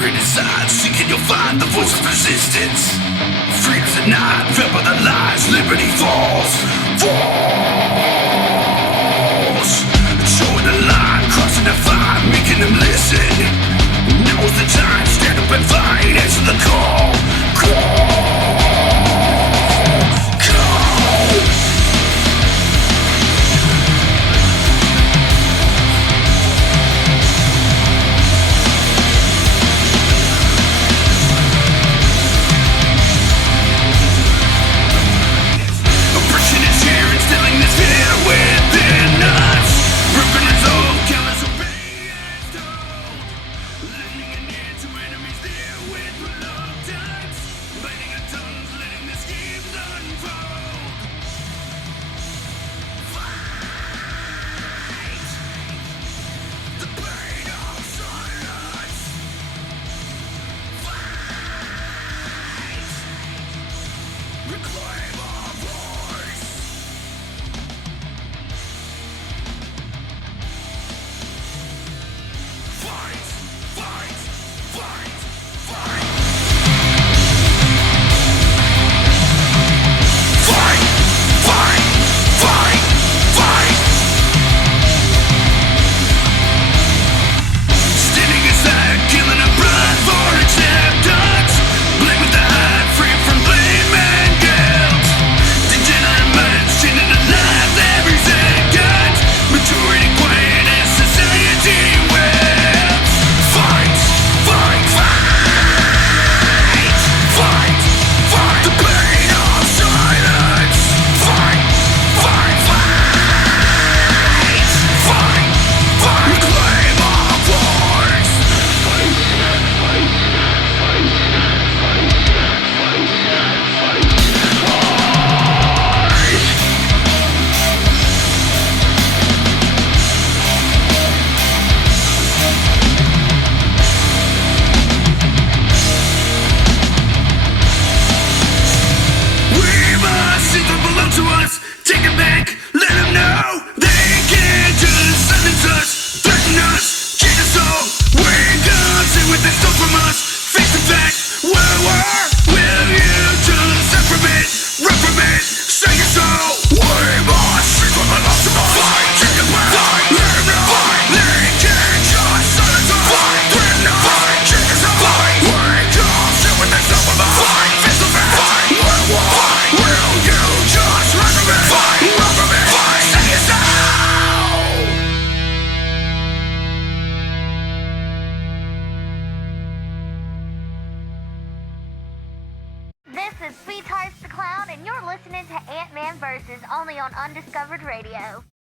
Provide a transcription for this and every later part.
Spirit inside, seeking you'll find the voice of resistance. Freedom's denied, fed by the lies, liberty falls. Falls. Showing the line, crossing the fire, making them listen. Now's the time, stand up and fight, answer the call. Call.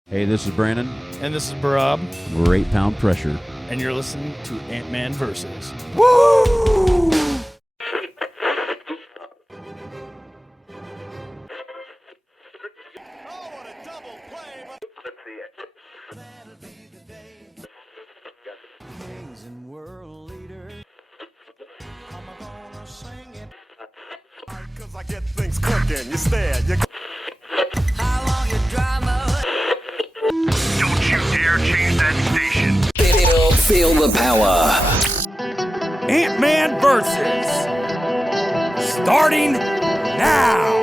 Hey, this is Brandon. And this is Barab. We're 8 Pound Pressure. And you're listening to AntmanVs. Woo! I get things cooking, you stare, you How long your drama? Don't you dare change that station. Feel the power. Antman Versus. Starting now.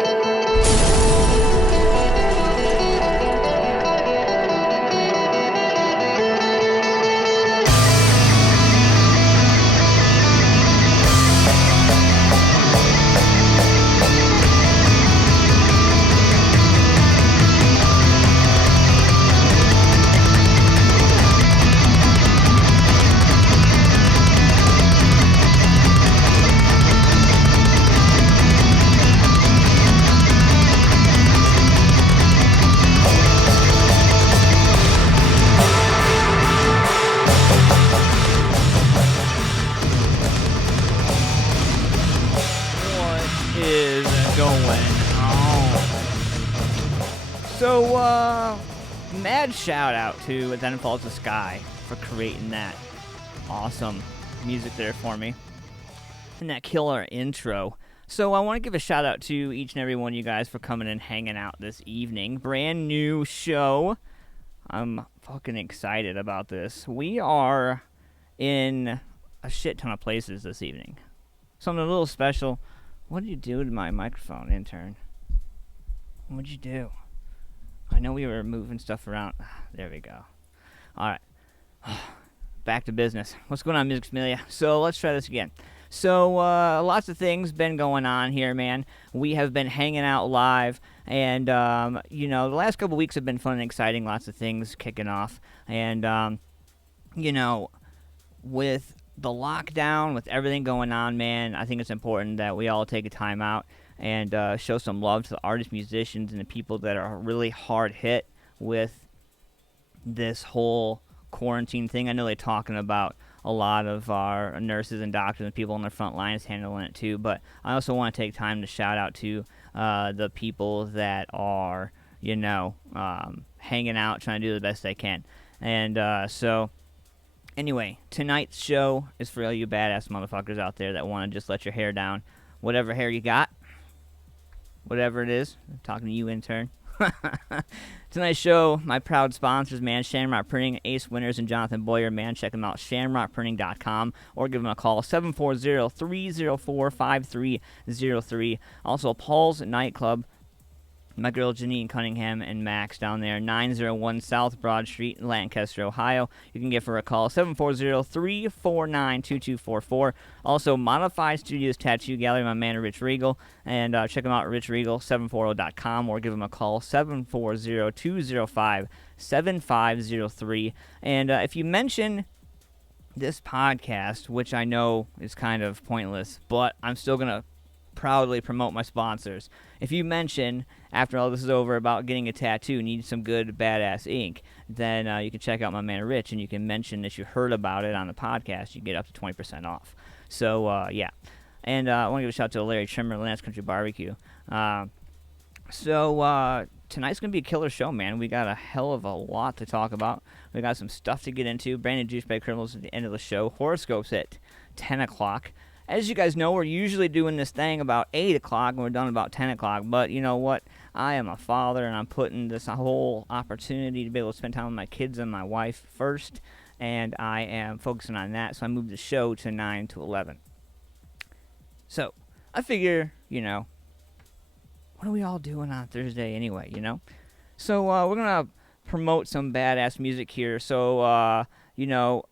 So, mad shout out to Then Falls the Sky for creating that awesome music there for me. And that killer intro. So I want to give a shout out to each and every one of you guys for coming and hanging out this evening. Brand new show. I'm fucking excited about this. We are in a shit ton of places this evening. Something a little special. What did you do to my microphone, intern? What'd you do? I know we were moving stuff around. There we go. All right. Back to business. What's going on, Music Familia? So let's try this again. So lots of things been going on here, man. We have been hanging out live, and the last couple weeks have been fun and exciting. Lots of things kicking off, and with the lockdown, with everything going on, man, I think it's important that we all take a time out and show some love to the artists, musicians, and the people that are really hard hit with this whole quarantine thing. I know they're talking about a lot of our nurses and doctors and people on the front lines handling it too, but I also want to take time to shout out to the people that are, hanging out, trying to do the best they can. And so, anyway, tonight's show is for all you badass motherfuckers out there that want to just let your hair down. Whatever hair you got, whatever it is, I'm talking to you, intern. Tonight's show, my proud sponsors, man, Shamrock Printing, Ace Winters, and Jonathan Boyer, man. Check them out, shamrockprinting.com, or give them a call, 740-304-5303. Also, Paul's Nightclub, my girl Janine Cunningham and Max down there, 901 South Broad Street, Lancaster, Ohio. You can give her a call, 740-349-2244. Also, Modified Studios Tattoo Gallery, my man Rich Regal, and check him out at richregal740.com, or give him a call, 740-205-7503. And if you mention this podcast, which I know is kind of pointless, but I'm still going to proudly promote my sponsors. If you mention, after all this is over, about getting a tattoo, need some good badass ink, then you can check out my man Rich, and you can mention that you heard about it on the podcast. You get up to 20% off. So, yeah. And I want to give a shout out to Larry Trimmer, Lance Country Barbecue. So, tonight's going to be a killer show, man. We got a hell of a lot to talk about. We got some stuff to get into. Brandon Douchebag Criminals at the end of the show. Horoscopes at 10 o'clock. As you guys know, we're usually doing this thing about 8 o'clock, and we're done about 10 o'clock. But you know what? I am a father, and I'm putting this whole opportunity to be able to spend time with my kids and my wife first, and I am focusing on that. So I moved the show to 9 to 11. So I figure, what are we all doing on Thursday anyway, So we're going to promote some badass music here. So,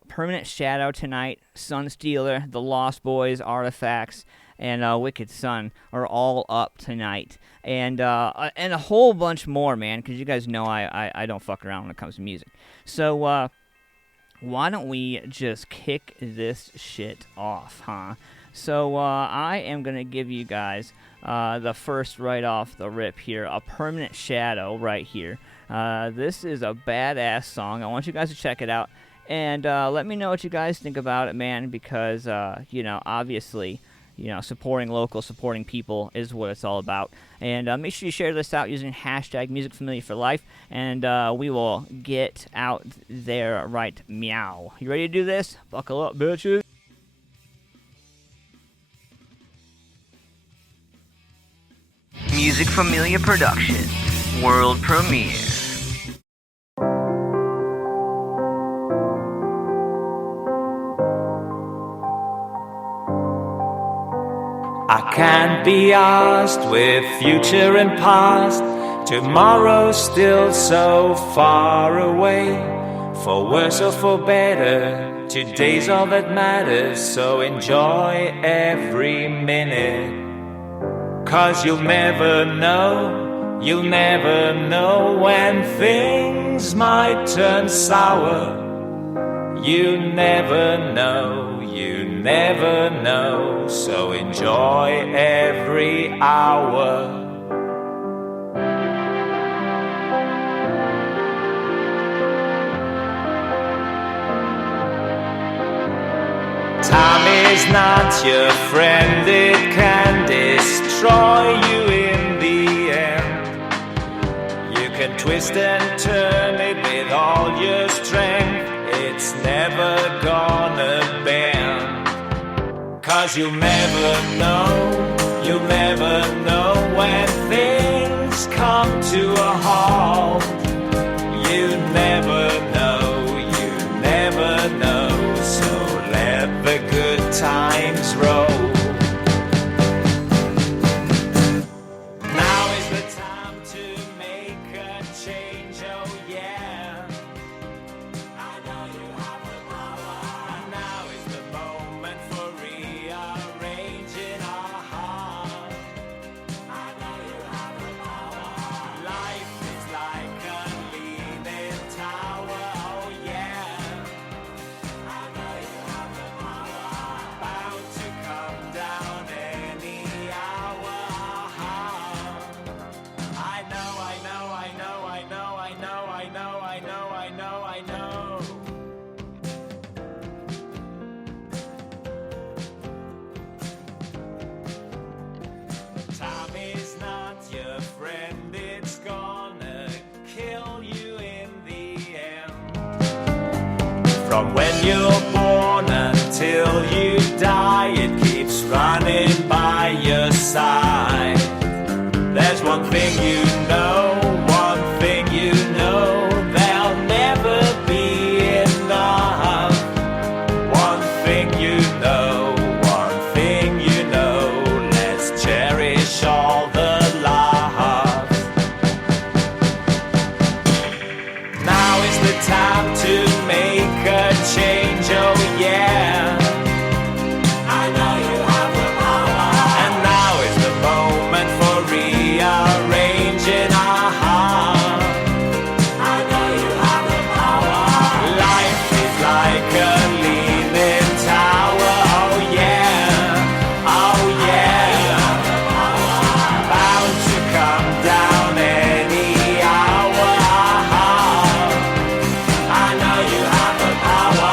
Permanent Shadow tonight, Sun Stealer, The Lost Boys, Artifacts, and Wicked Sun are all up tonight. And a whole bunch more, man, because you guys know I don't fuck around when it comes to music. So, why don't we just kick this shit off, huh? So, I am going to give you guys the first right off the rip here, a Permanent Shadow right here. This is a badass song. I want you guys to check it out. And let me know what you guys think about it, man, because, obviously, supporting local, supporting people is what it's all about. And make sure you share this out using hashtag MusicFamiliaForLife, and we will get out there right meow. You ready to do this? Buckle up, bitches. Music Familia Productions, world premiere. I can't be asked with future and past, tomorrow's still so far away. For worse or for better, today's all that matters, so enjoy every minute. 'Cause you'll never know when things might turn sour. You never know, so enjoy every hour. Time is not your friend, it can destroy you in the end. You can twist and turn it with all your strength, it's never gonna bend. 'Cause you'll never know when things come to a halt. You never know, so let the good From when you're born until you die, it keeps running by your side. There's one thing you know, there'll never be enough. One thing you know, let's cherish all the laughs. Now is the time to make a change, oh yeah. I know you have the power. And now is the moment for rearranging our heart. I know you have the power. Life is like a leaning tower, oh yeah, oh yeah. Bound to come down any hour. I know you have the power.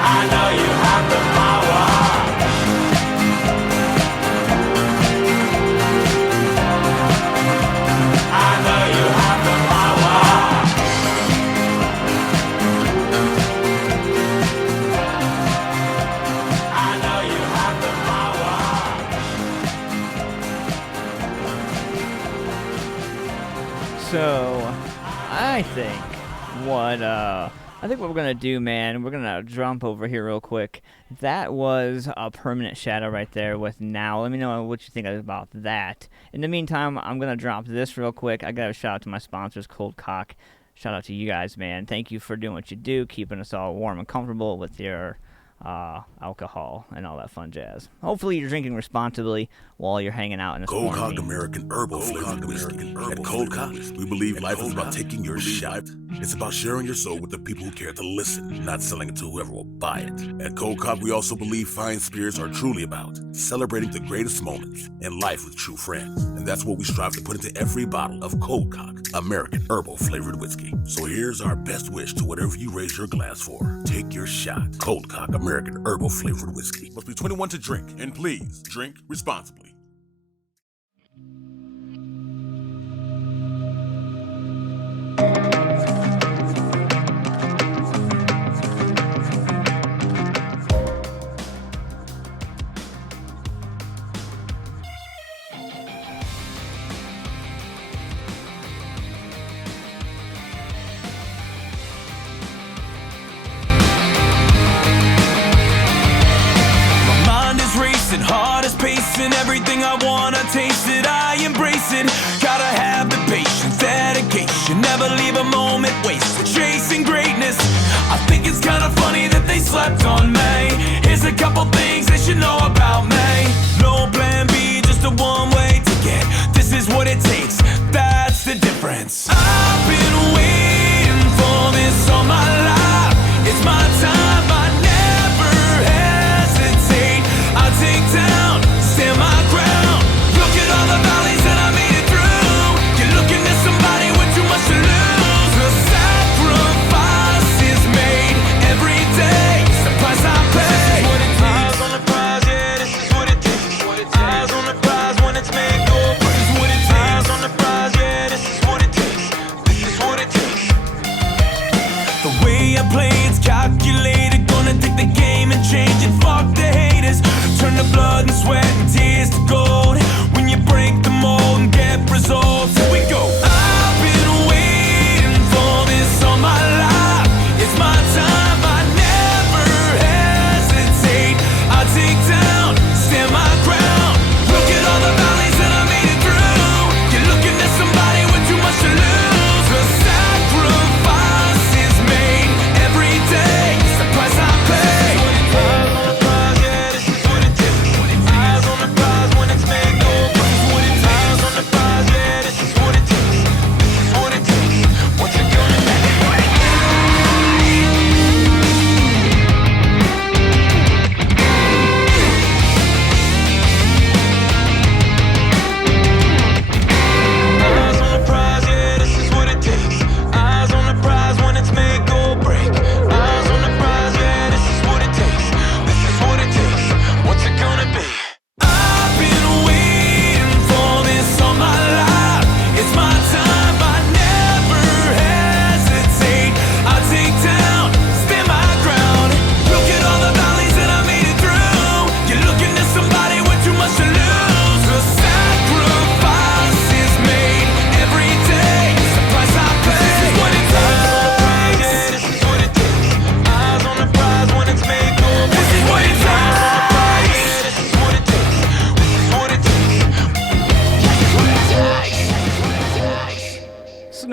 I know you have the power. I know you have the power. I know you have the power. So, I think what we're gonna do, man, we're gonna jump over here real quick. That was a permanent shadow right there with Now. Let me know what you think about that. In the meantime, I'm gonna drop this real quick. I gotta shout out to my sponsors, Cold Cock. Shout out to you guys, man. Thank you for doing what you do, keeping us all warm and comfortable with your alcohol and all that fun jazz. Hopefully you're drinking responsibly while you're hanging out in this Cold Cock quarantine. American Herbal Flavored Whiskey. At Cold Cock, we believe life is about taking your shot. It's about sharing your soul with the people who care to listen, not selling it to whoever will buy it. At Cold Cock, we also believe fine spirits are truly about celebrating the greatest moments in life with true friends. And that's what we strive to put into every bottle of Cold Cock American Herbal Flavored Whiskey. So here's our best wish to whatever you raise your glass for. Take your shot. Cold Cock American Herbal Flavored Whiskey. Must be 21 to drink, and please drink responsibly. Heart is pacing, everything I wanna taste it, I embrace it. Gotta have the patience, dedication, never leave a moment wasted, chasing greatness. I think it's kinda funny that they slept on me. Here's a couple things they should know about me. No plan B, just a one-way ticket. This is what it takes, that's the difference. I've been waiting for this all my life. It's my time, I never hesitate. I take down, stand my ground. Look at all the valleys that I made it through. You're looking at somebody with too much to lose. The sacrifice is made every day. It's the price I pay. This is what it takes. Eyes on the prize, yeah.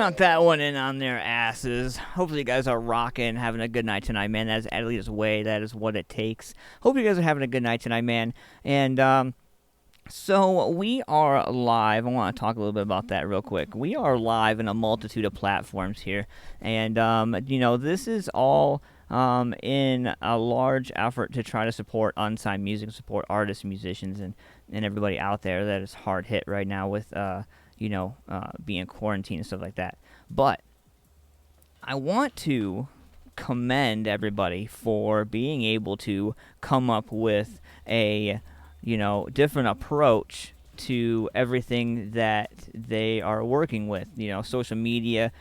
snuck that one in on their asses. Hopefully you guys are rocking, having a good night tonight, man. That is Adelita's way. That is what it takes. Hope you guys are having a good night tonight, man. And so we are live. I want to talk a little bit about that real quick. We are live in a multitude of platforms here. And, this is all in a large effort to try to support unsigned music, support artists, musicians, and everybody out there that is hard hit right now with being quarantined and stuff like that. But I want to commend everybody for being able to come up with a, different approach to everything that they are working with. Social media,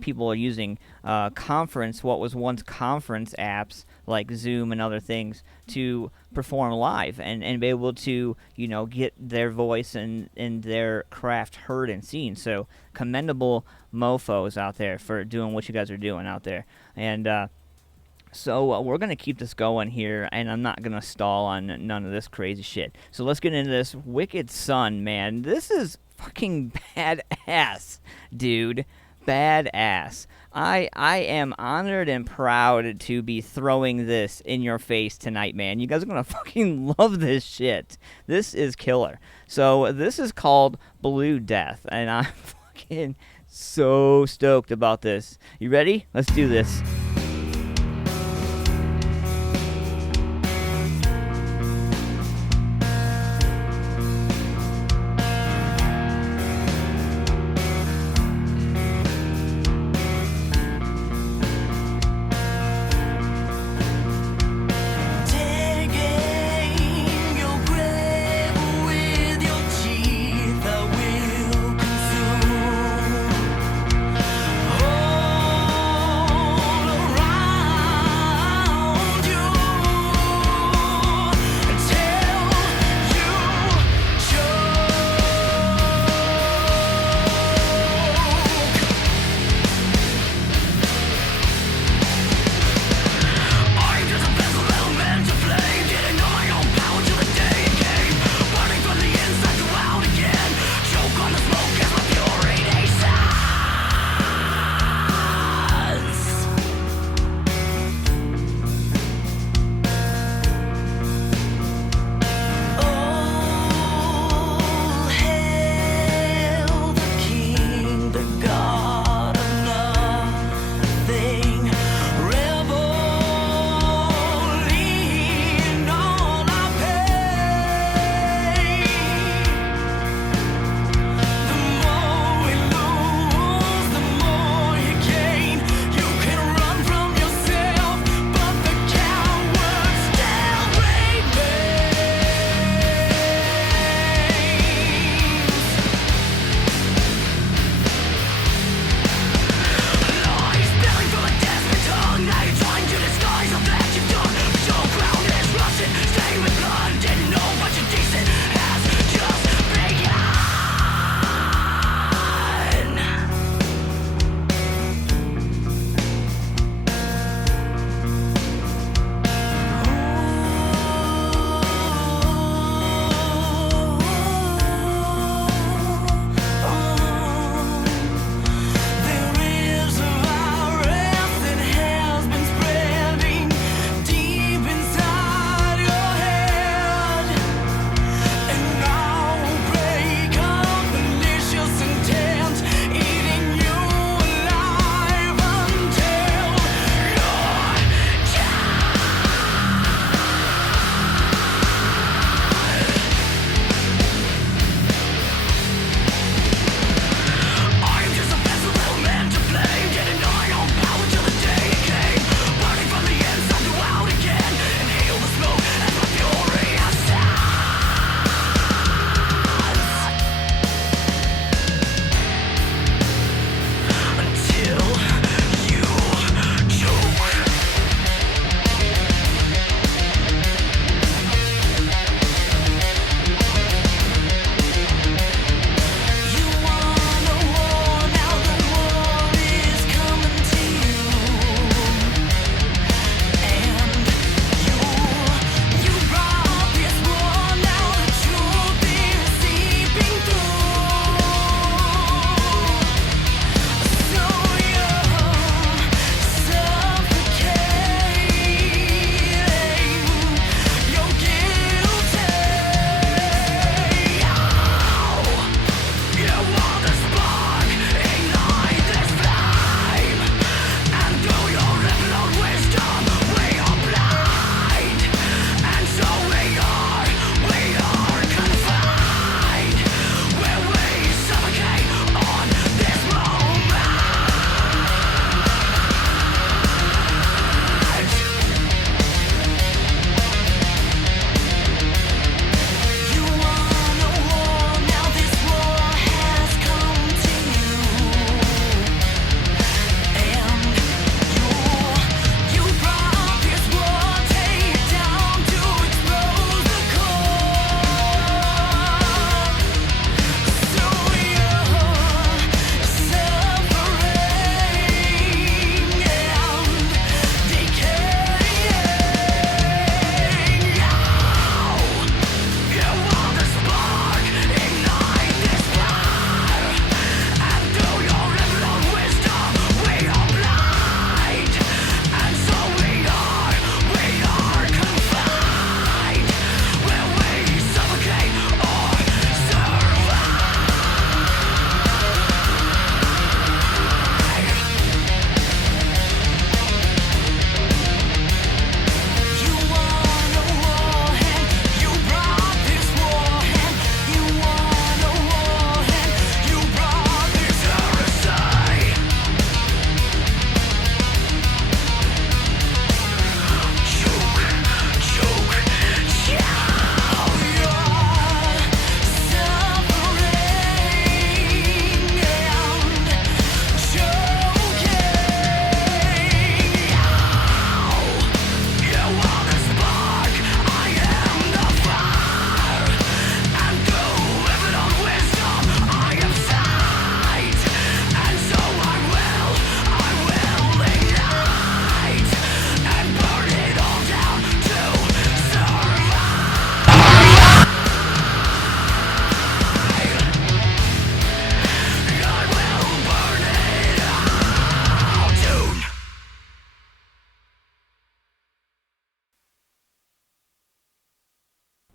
people are using what was once conference apps like Zoom and other things to perform live and be able to, get their voice and their craft heard and seen. So commendable mofos out there for doing what you guys are doing out there. And So we're going to keep this going here, and I'm not going to stall on none of this crazy shit. So let's get into this. Wicked Sun, man. This is fucking badass, dude. Badass. I am honored and proud to be throwing this in your face tonight, man. You guys are going to fucking love this shit. This is killer. So this is called Blue Death, and I'm fucking so stoked about this. You ready? Let's do this. All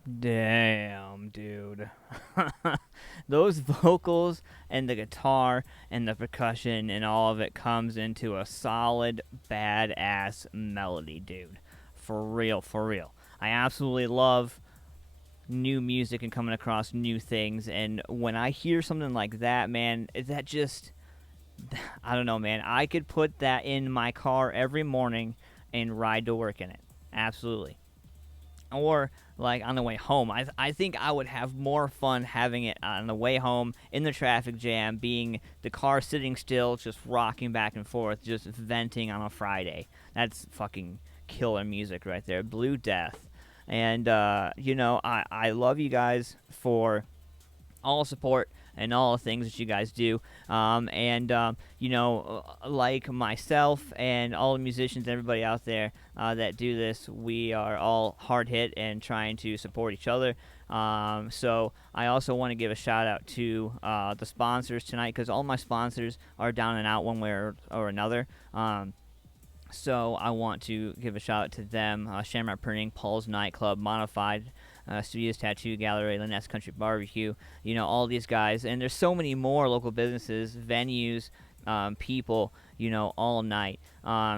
Damn, dude. Those vocals and the guitar and the percussion and all of it comes into a solid, badass melody, dude. For real, for real. I absolutely love new music and coming across new things, and when I hear something like that, man, that just, I don't know, man. I could put that in my car every morning and ride to work in it. Absolutely. Or, like, on the way home. I think I would have more fun having it on the way home, in the traffic jam, being the car sitting still, just rocking back and forth, just venting on a Friday. That's fucking killer music right there. Blue Death. And, you know, I love you guys for all the support and all the things that you guys do. You know, like myself and all the musicians and everybody out there that do this, we are all hard hit and trying to support each other. So I also want to give a shout out to the sponsors tonight, because all my sponsors are down and out one way or another. So I want to give a shout out to them: Shamrock Printing, Paul's Nightclub, Modified Studios Tattoo Gallery, Lynette's Country Barbecue. You know, all these guys, and there's so many more local businesses, venues, people. You know, all night.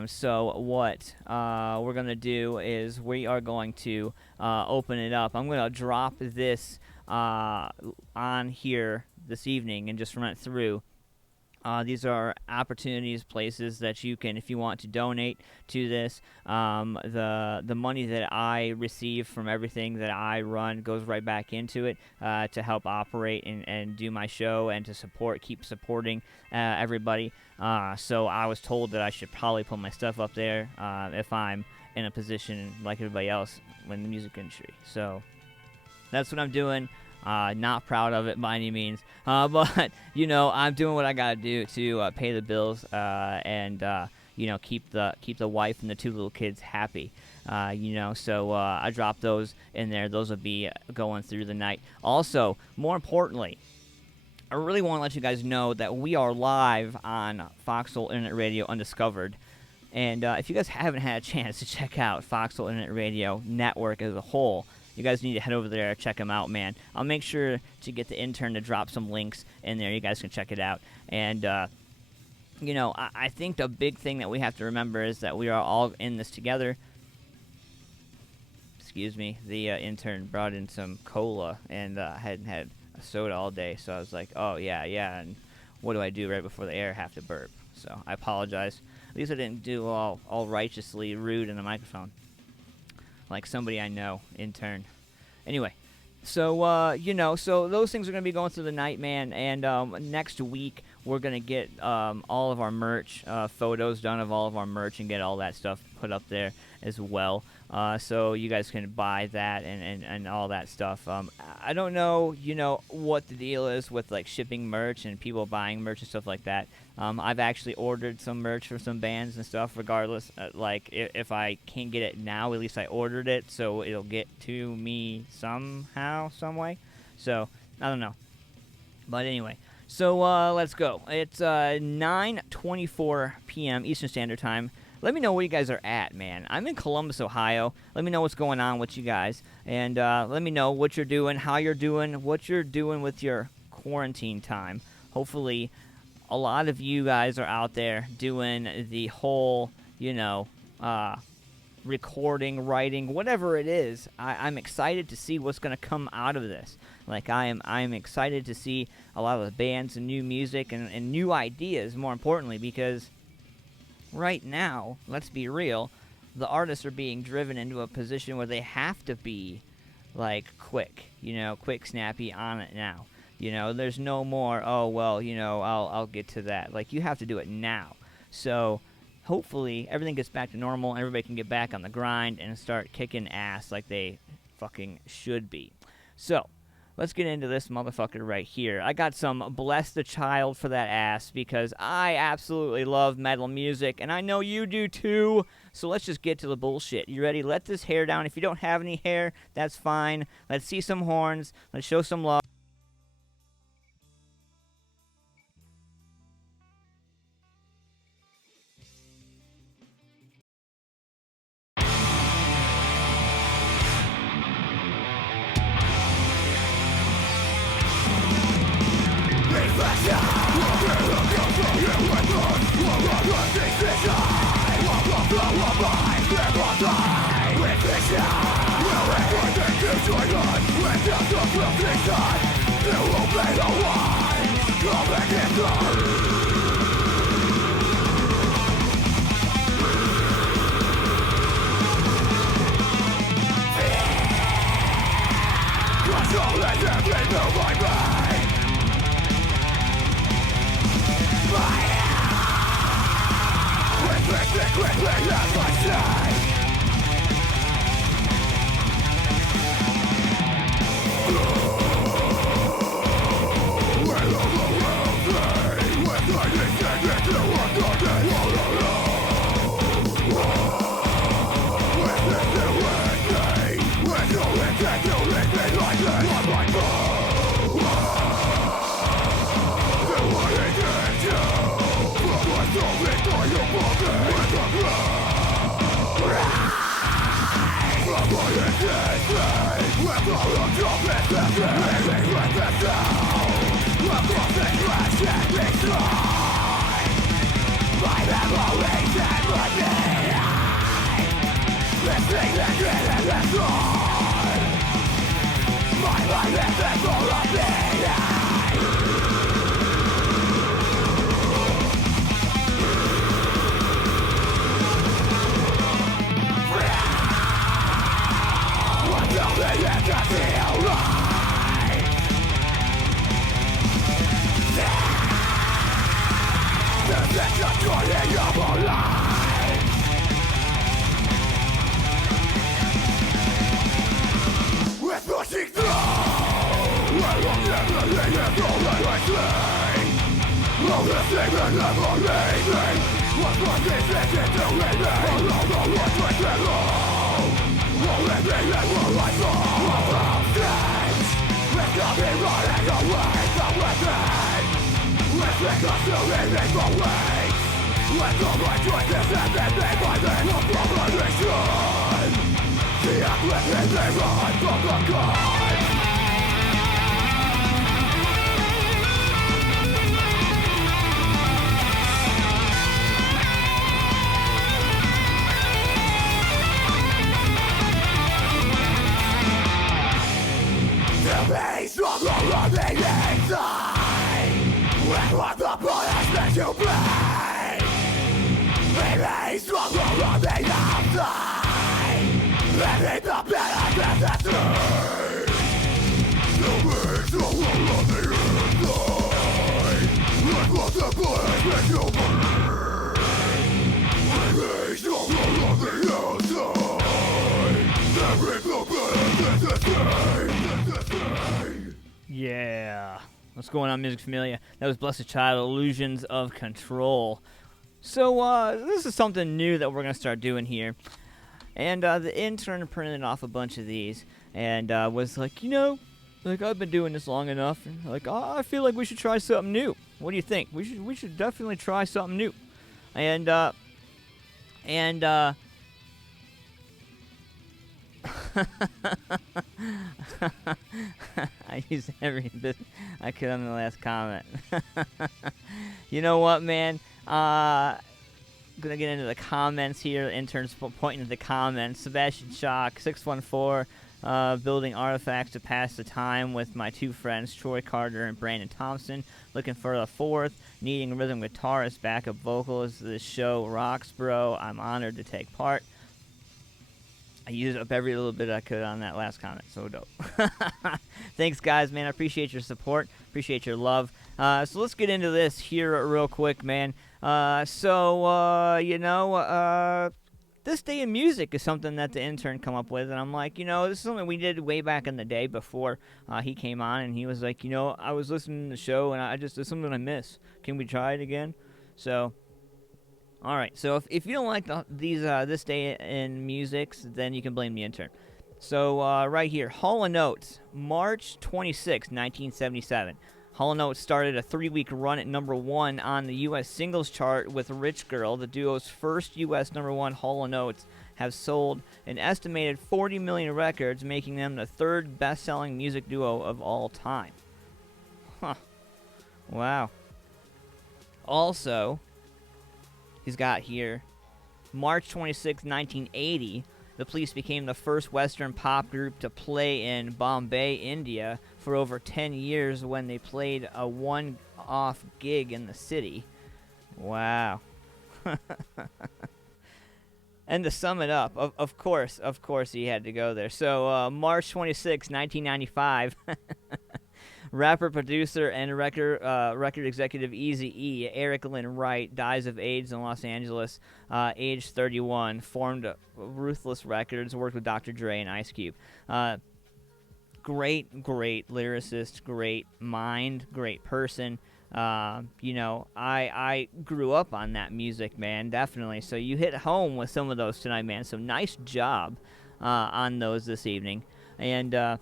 So what we're gonna do is we are going to open it up. I'm gonna drop this on here this evening and just run it through. These are opportunities, places that you can, if you want to donate to this. The money that I receive from everything that I run goes right back into it to help operate and do my show and to keep supporting everybody. So I was told that I should probably put my stuff up there if I'm in a position like everybody else in the music industry. So that's what I'm doing. Not proud of it by any means, but you know, I'm doing what I gotta do to pay the bills and you know, keep the wife and the two little kids happy. You know, so I dropped those in there. Those will be going through the night. Also, more importantly, I really want to let you guys know that we are live on Foxhole Internet Radio Undiscovered. And if you guys haven't had a chance to check out Foxhole Internet Radio Network as a whole, you guys need to head over there and check them out, man. I'll make sure to get the intern to drop some links in there. You guys can check it out. And, you know, I think the big thing that we have to remember is that we are all in this together. Excuse me. The intern brought in some cola, and I hadn't had a soda all day. So I was like, oh, yeah. And what do I do right before the air? Have to burp. So I apologize. At least I didn't do all righteously rude in the microphone, like somebody I know, intern. Anyway, so, you know, so those things are going to be going through the night, man, and next week we're going to get all of our merch, photos done of all of our merch, and get all that stuff put up there as well, so you guys can buy that and all that stuff. I don't know, you know, what the deal is with, like, shipping merch and people buying merch and stuff like that. I've actually ordered some merch for some bands and stuff, regardless. Like, if I can't get it now, at least I ordered it, so it'll get to me somehow, some way. So, I don't know. But anyway, so let's go. It's 9:24 p.m. Eastern Standard Time. Let me know where you guys are at, man. I'm in Columbus, Ohio. Let me know what's going on with you guys. And let me know what you're doing, how you're doing, what you're doing with your quarantine time. Hopefully, a lot of you guys are out there doing the whole, you know, recording, writing, whatever it is. I'm excited to see what's going to come out of this. Like, I'm excited to see a lot of the bands and new music and new ideas, more importantly, because right now, let's be real, the artists are being driven into a position where they have to be, like, quick, you know, quick, snappy, on it now. You know, there's no more, oh, well, you know, I'll get to that. Like, you have to do it now. So, hopefully, everything gets back to normal, and everybody can get back on the grind and start kicking ass like they fucking should be. So, let's get into this motherfucker right here. I got some Bless the Child for that ass, because I absolutely love metal music, and I know you do too. So let's just get to the bullshit. You ready? Let this hair down. If you don't have any hair, that's fine. Let's see some horns. Let's show some love. Yeah. What's going on, Music Familia? That was Blessed Child, Illusions of Control. So, this is something new that we're going to start doing here. And the intern printed off a bunch of these and was like, I've been doing this long enough. And I feel like we should try something new. What do you think? We should definitely try something new. And I used every bit I could on the last comment. You know what, man? Gonna get into the comments here. The intern's pointing to the comments. Sebastian Shock, 614, building artifacts to pass the time with my two friends, Troy Carter and Brandon Thompson. Looking for a fourth, needing rhythm guitarist, backup vocals. This show rocks, bro. I'm honored to take part. I used up every little bit I could on that last comment. So dope. Thanks, guys, man. I appreciate your support. Appreciate your love. So let's get into this here real quick, man. This day in music is something that the intern come up with, and I'm like, this is something we did way back in the day before he came on, and he was like, I was listening to the show, and there's something I miss. Can we try it again? So... all right, so if you don't like this day in music, then you can blame the intern. So right here, Hall & Oates, March 26, 1977. Hall & Oates started a 3-week run at number 1 on the U.S. singles chart with Rich Girl. The duo's first U.S. number 1, Hall & Oates, have sold an estimated 40 million records, making them the third best-selling music duo of all time. Huh. Wow. Also... he's got here March 26, 1980, The Police became the first Western pop group to play in Bombay, India for over 10 years when they played a one-off gig in the city. Wow. And to sum it up, of course, he had to go there. So, March 26, 1995, rapper, producer, and record executive Eazy-E, Eric Lynn Wright, dies of AIDS in Los Angeles, age 31, formed Ruthless Records, worked with Dr. Dre and Ice Cube. Great lyricist, great mind, great person. I grew up on that music, man, definitely. So you hit home with some of those tonight, man. So nice job on those this evening. And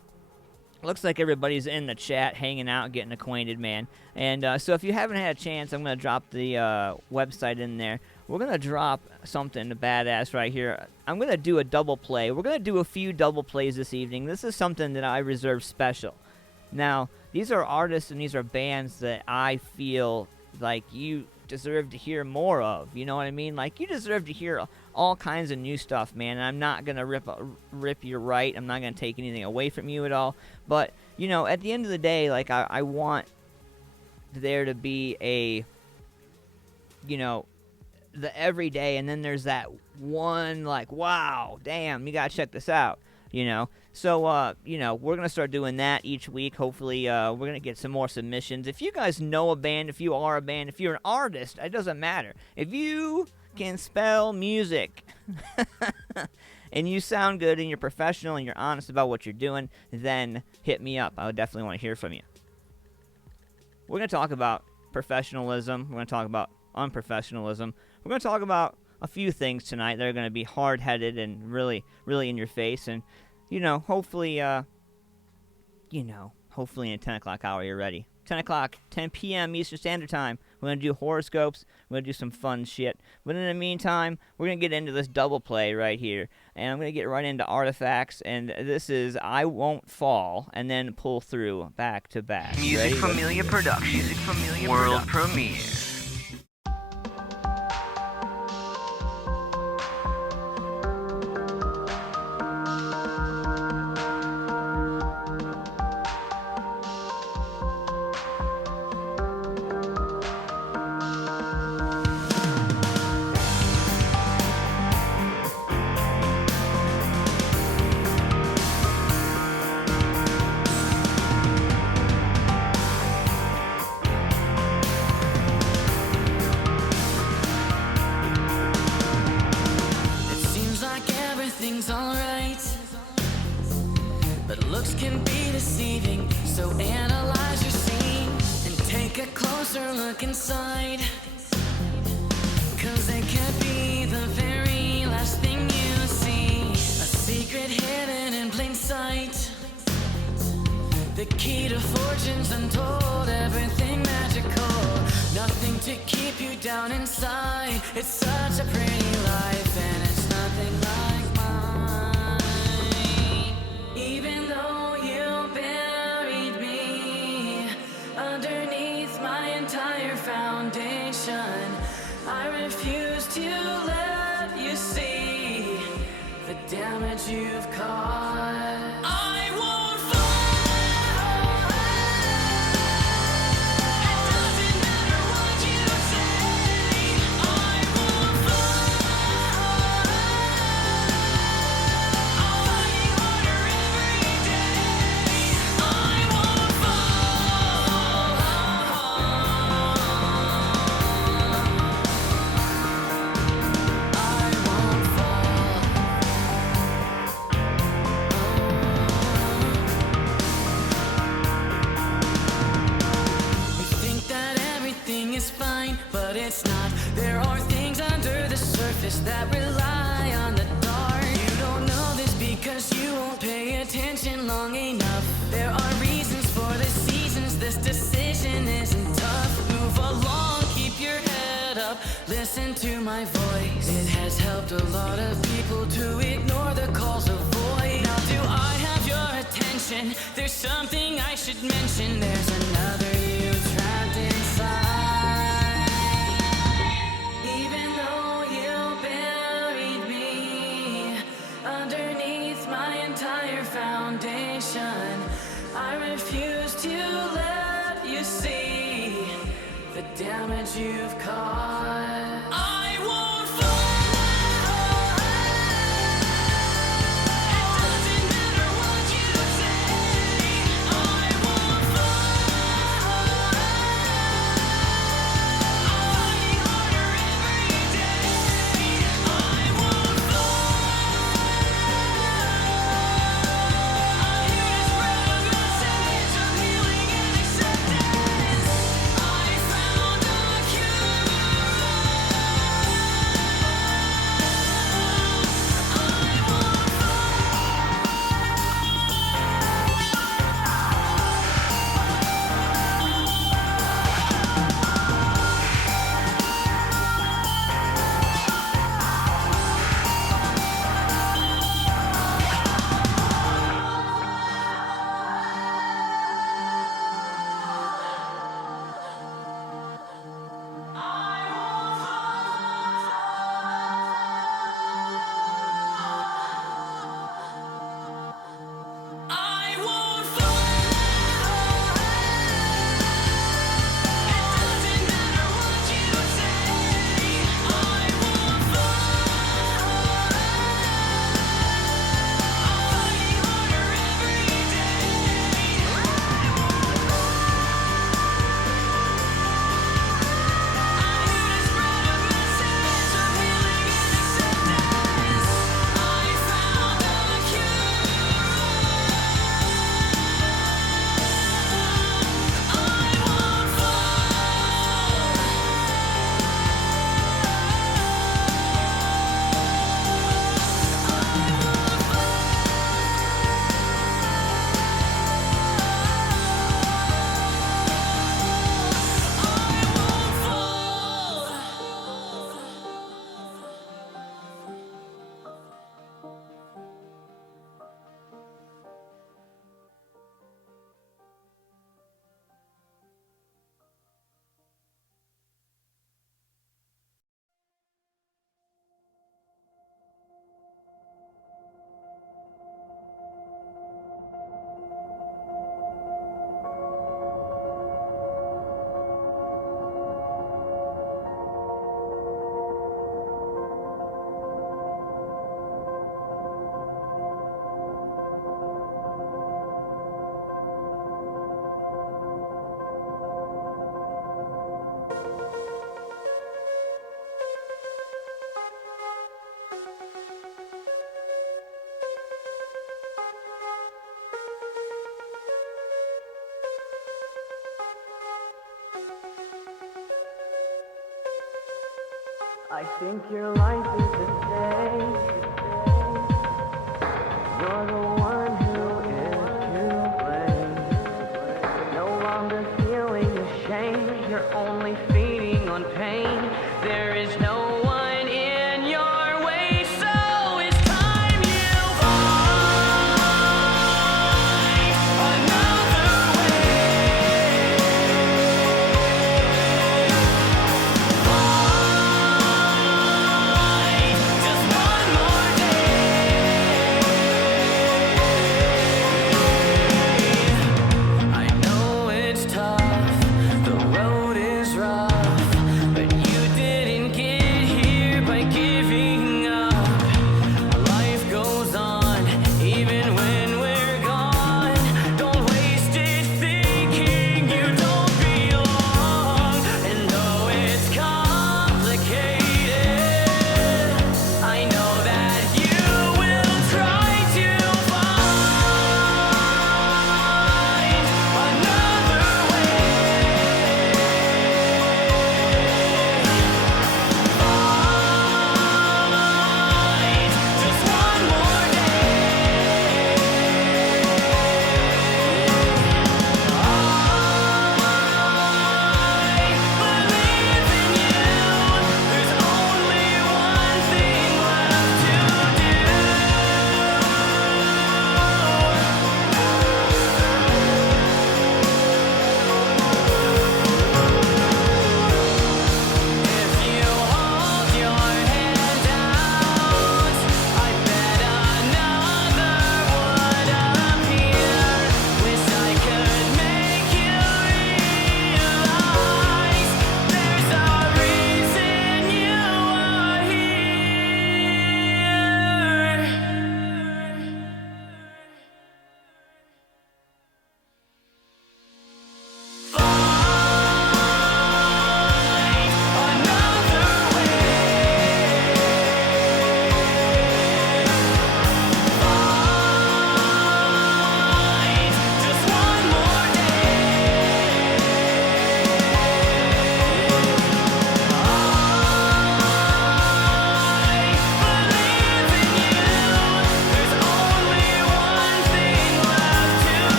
looks like everybody's in the chat, hanging out, getting acquainted, man. And so if you haven't had a chance, I'm going to drop the website in there. We're going to drop something badass right here. I'm going to do a double play. We're going to do a few double plays this evening. This is something that I reserve special. Now, these are artists and these are bands that I feel like you deserve to hear more of. You know what I mean? Like, you deserve to hear all kinds of new stuff, man. And I'm not going to rip your right. I'm not going to take anything away from you at all. But, at the end of the day, like, I want there to be a, the everyday, and then there's that one, like, wow, damn, you got to check this out. So, we're going to start doing that each week. Hopefully, we're going to get some more submissions. If you guys know a band, if you are a band, if you're an artist, it doesn't matter. If you can spell music and you sound good and you're professional and you're honest about what you're doing, then hit me up. I would definitely want to hear from you. We're going to talk about professionalism. We're going to talk about unprofessionalism. We're going to talk about a few things tonight that are going to be hard-headed and really, really in your face. And, hopefully in the 10 o'clock hour you're ready. 10 o'clock, 10 p.m. Eastern Standard Time. We're going to do horoscopes. We're going to do some fun shit. But in the meantime, we're going to get into this double play right here. And I'm going to get right into artifacts. And this is I Won't Fall, and then pull through back to back. Music Familia Productions. World premiere. There's something I should mention. There's another you trapped inside. Even though you buried me under foundation. I refuse to let you see the damage you've caused. I won't fall. It doesn't matter what you say. I won't fall. I'm fighting harder every day. I won't fall. I'm here to spread a message of healing and acceptance. I found a cure. I won't fall. It doesn't matter what you say. I won't fall. I'm fighting harder every day. I'm here to spread a message of healing and acceptance. I found a cure. I won't fall. I think your life is a stage. You're the one who is to blame. No longer feeling ashamed. You're only feeding on pain. There is no one in your way, so it's time you find another way. Just one more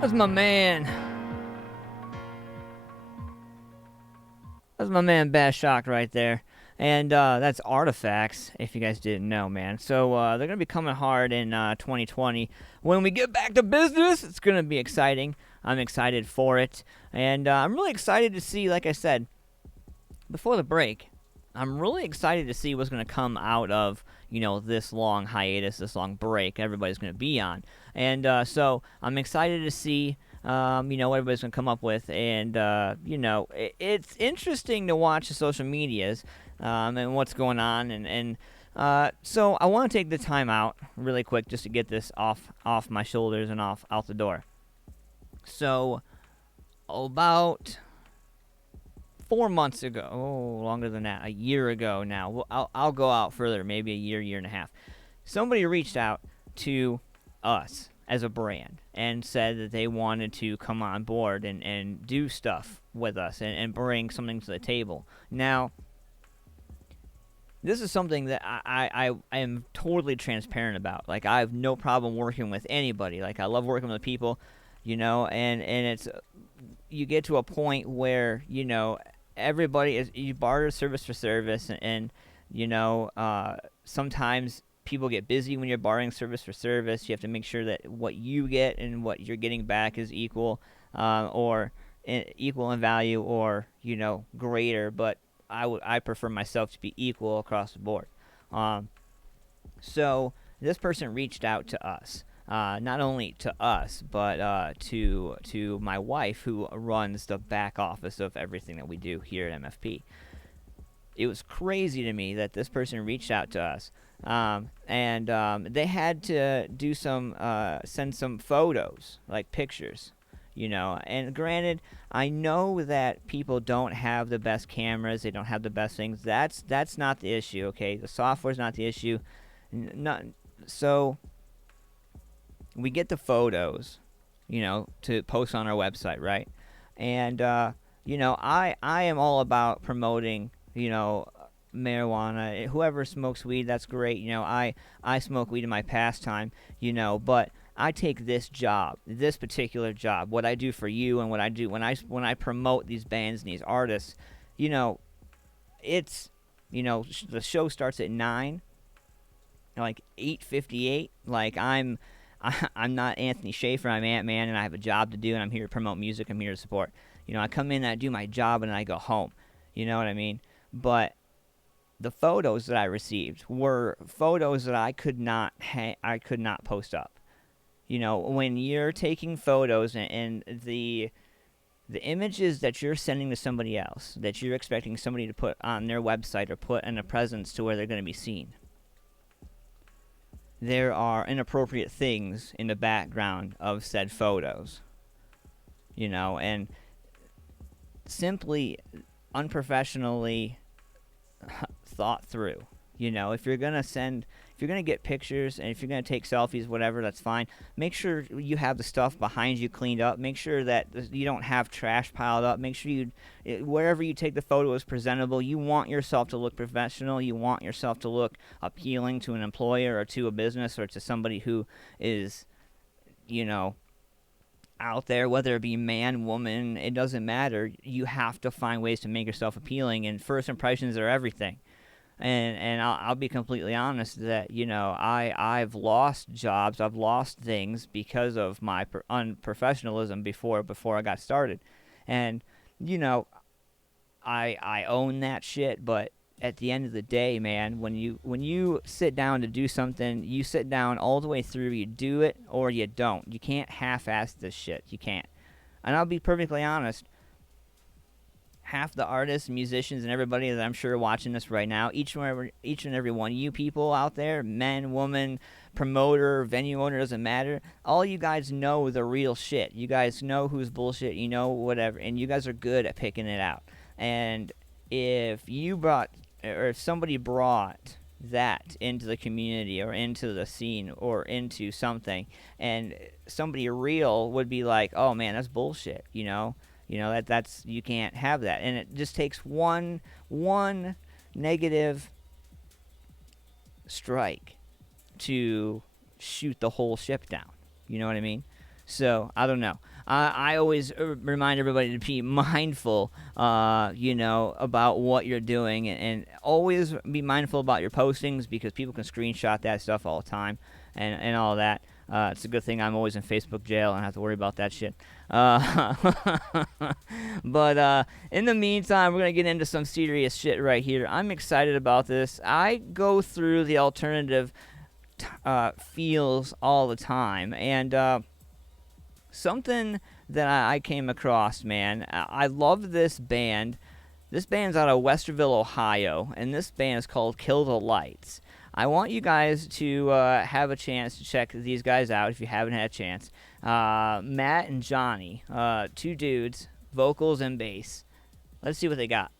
That's my man. That's my man Bass Shock right there. And that's Artifacts, if you guys didn't know, man. So they're going to be coming hard in 2020. When we get back to business, it's going to be exciting. I'm excited for it. And I'm really excited to see, like I said, before the break, I'm really excited to see what's going to come out of, this long hiatus, this long break everybody's going to be on. And so I'm excited to see what everybody's going to come up with. And, it's interesting to watch the social medias and what's going on. And so I want to take the time out really quick just to get this off my shoulders and out the door. So about 4 months ago, longer than that, a year ago now, I'll go out further, maybe a year and a half. Somebody reached out to us as a brand and said that they wanted to come on board and do stuff with us and bring something to the table. Now, this is something that I am totally transparent about. Like, I have no problem working with anybody. Like, I love working with people, and it's, you get to a point where, everybody is, you barter service for service, and sometimes people get busy when you're bartering service for service. You have to make sure that what you get and what you're getting back is equal, or equal in value, or greater. But I prefer myself to be equal across the board. So this person reached out to us, not only to us, but to my wife, who runs the back office of everything that we do here at MFP. It was crazy to me that this person reached out to us, and they had to do send some photos, like pictures, and granted, I know that people don't have the best cameras, they don't have the best things. That's not the issue, okay? The software's not the issue. So we get the photos, to post on our website, right? And I am all about promoting, marijuana. Whoever smokes weed, that's great. I smoke weed in my pastime, but I take this particular job, what I do for you, and what I do when I promote these bands and these artists, it's, the show starts at 9, like 8:58. Like, I'm not Anthony Shafer, I'm Antman, and I have a job to do, and I'm here to promote music, I'm here to support. I come in, I do my job, and I go home. You know what I mean? But the photos that I received were photos that I could not post up. When you're taking photos and the images that you're sending to somebody else, that you're expecting somebody to put on their website or put in a presence to where they're going to be seen, there are inappropriate things in the background of said photos. And simply unprofessionally thought through. If you're going to get pictures, and if you're going to take selfies, whatever, that's fine. Make sure you have the stuff behind you cleaned up. Make sure that you don't have trash piled up. Make sure wherever you take the photo is presentable. You want yourself to look professional. You want yourself to look appealing to an employer or to a business or to somebody who is, out there, whether it be man, woman, it doesn't matter. You have to find ways to make yourself appealing, and first impressions are everything. And I'll be completely honest that, I've lost jobs, I've lost things because of my unprofessionalism before I got started. And, I own that shit, but at the end of the day, man, when you sit down to do something, you sit down all the way through, you do it or you don't. You can't half-ass this shit. You can't. And I'll be perfectly honest, half the artists, musicians, and everybody that I'm sure watching this right now, each and every one of you people out there, men, woman, promoter, venue owner, doesn't matter. All you guys know the real shit. You guys know who's bullshit, whatever, and you guys are good at picking it out. And if somebody brought that into the community or into the scene or into something, and somebody real would be like, oh man, that's bullshit, that's you can't have that. And it just takes one negative strike to shoot the whole ship down. You know what I mean? So, I don't know. I always remind everybody to be mindful, about what you're doing, and always be mindful about your postings because people can screenshot that stuff all the time and all that. It's a good thing I'm always in Facebook jail and I don't have to worry about that shit. But in the meantime, we're going to get into some serious shit right here. I'm excited about this. I go through the alternative feels all the time, and something that I came across, man, I love this band. This band's out of Westerville, Ohio, and this band is called Kill the Lights. I want you guys to have a chance to check these guys out if you haven't had a chance. Matt and Johnny, two dudes, vocals and bass. Let's see what they got.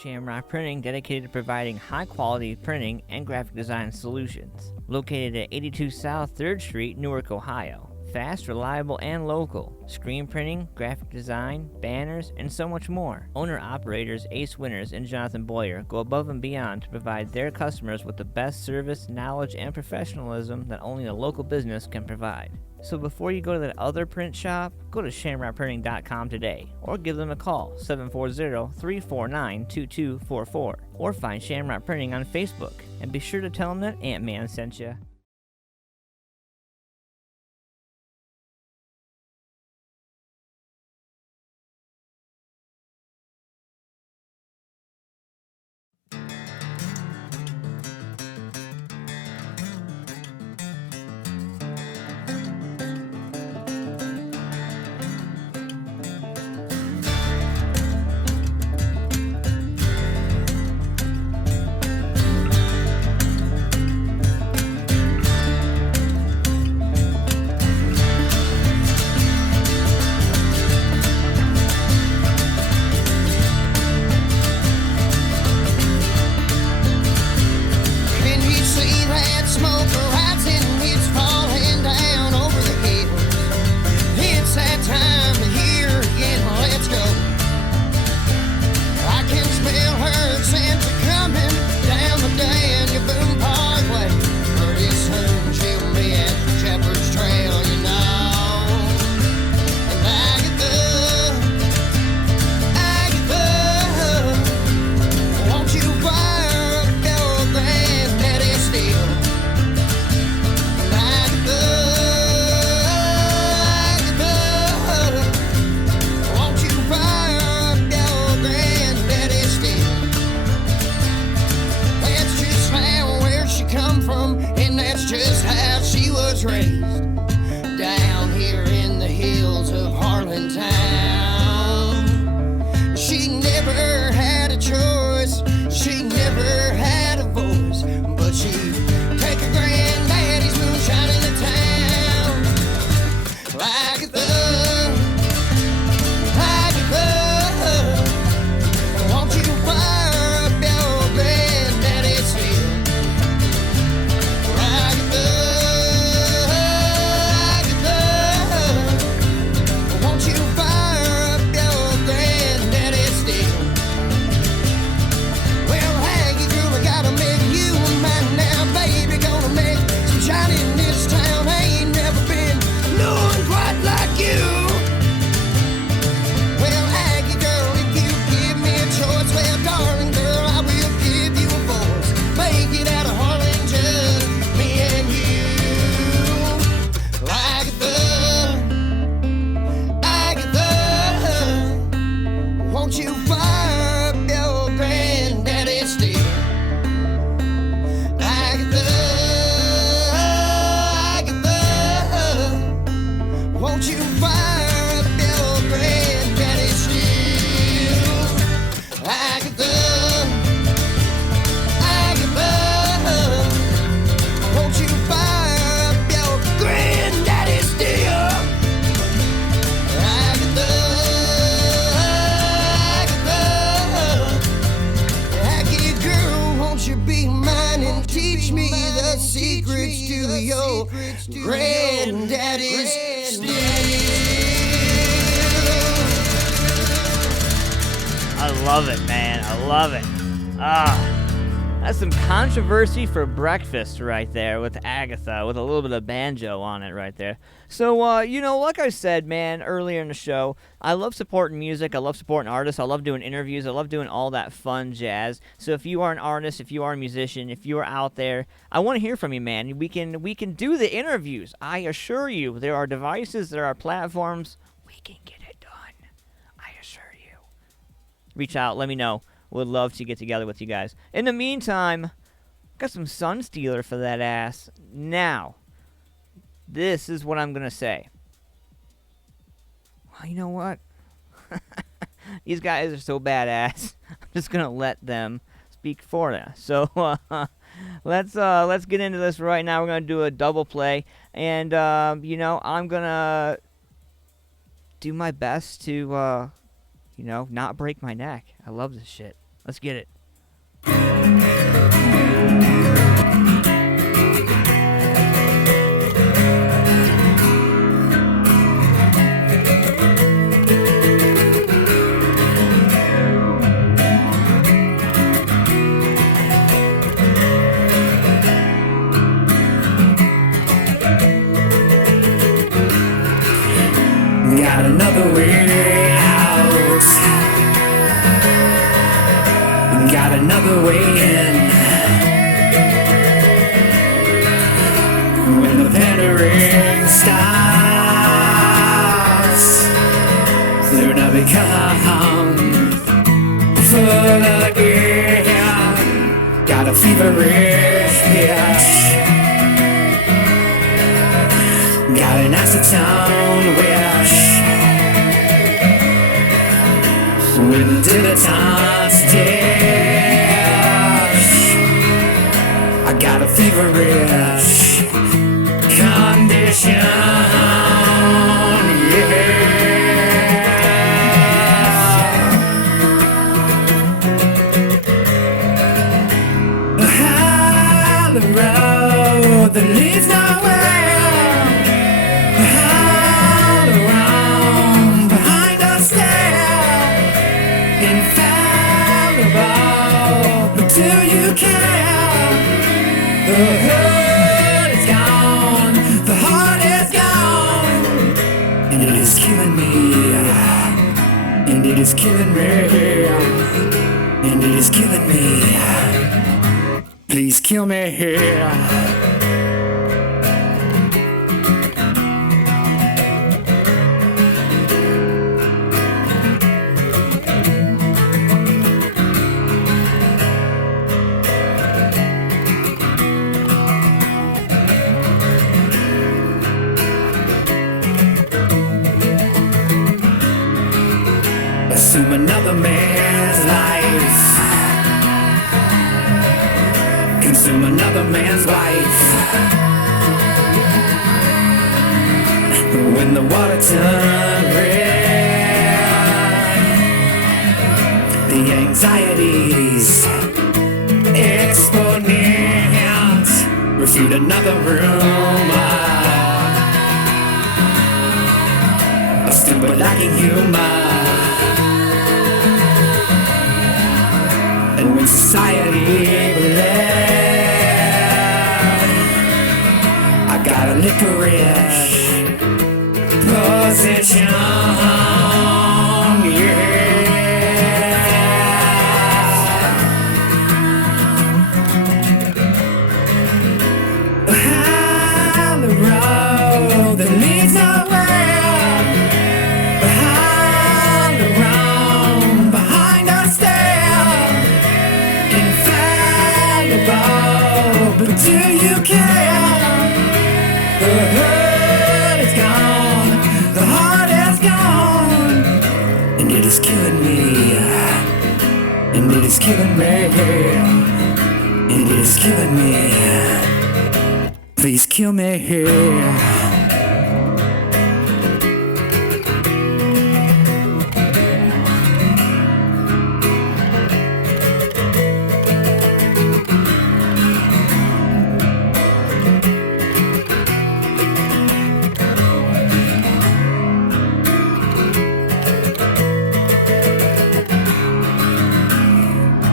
Shamrock Printing, dedicated to providing high-quality printing and graphic design solutions. Located at 82 South 3rd Street, Newark, Ohio. Fast, reliable, and local. Screen printing, graphic design, banners, and so much more. Owner-operators Ace Winters and Jonathan Boyer go above and beyond to provide their customers with the best service, knowledge, and professionalism that only a local business can provide. So before you go to that other print shop, go to shamrockprinting.com today, or give them a call, 740-349-2244, or find Shamrock Printing on Facebook, and be sure to tell them that Antman sent you. in town. She never had a choice, she never had a voice, but she'd take her granddaddy's moonshine into town. Like a thug, like a thug. Won't you fire up your granddaddy still? Like a thug, like a thug. Won't you fire up your granddaddy still? Well, Aggie girl, I gotta make you mine now, baby. Gonna make some shine in this town. I ain't never been no one quite like you. Well, Aggie girl, if you give me a choice, well, darling girl, I will give you a voice. Make it out of Harlan, just me and you. Like a thug, like a thug. Won't you fire up your granddaddy still? Like a thug, like a thug. Won't you fire up your granddaddy still? Like a thug, like a thug. Won't you fire up your granddaddy still? Like a thug, like a thug. Aggie girl, won't you be mine and teach me the secrets to your granddaddy's still? I love it, man. I love it. That's some controversy for breakfast right there with Agatha, with a little bit of banjo on it right there. So, like I said, man, earlier in the show, I love supporting music. I love supporting artists. I love doing interviews. I love doing all that fun jazz. So if you are an artist, if you are a musician, if you are out there, I want to hear from you, man. We can do the interviews. I assure you, there are devices, there are platforms. We can get it done. I assure you. Reach out. Let me know. Would love to get together with you guys. In the meantime, got some Sun Stealer for that ass. Now, this is what I'm going to say. Well, you know what? These guys are so badass. I'm just going to let them speak for them. So, let's get into this right now. We're going to do a double play. And, I'm going to do my best to... not break my neck. I love this shit. Let's get it. Got another way out. Got another way in. When the pandering stops, they're not become full again. Got a feverish pitch. Got an acetone wish. With a dilettante's dish, I got a feverish condition, behind the road that leads nowhere. Do you care? The hood is gone, the heart is gone, and it is killing me, and it is killing me, and it is killing me. Please kill me here. consume another man's life, consume another man's wife. When the water turned red, the anxieties exponent refute another rumor of stupid lacking humor. And when society bled, I got a licorice position, yeah. Behind the road that leads nowhere, behind the road, behind our stare, infallible, but do you care? The hurt is gone, the heart is gone, and it is killing me, and it is killing me, and it is killing me. Please kill me here.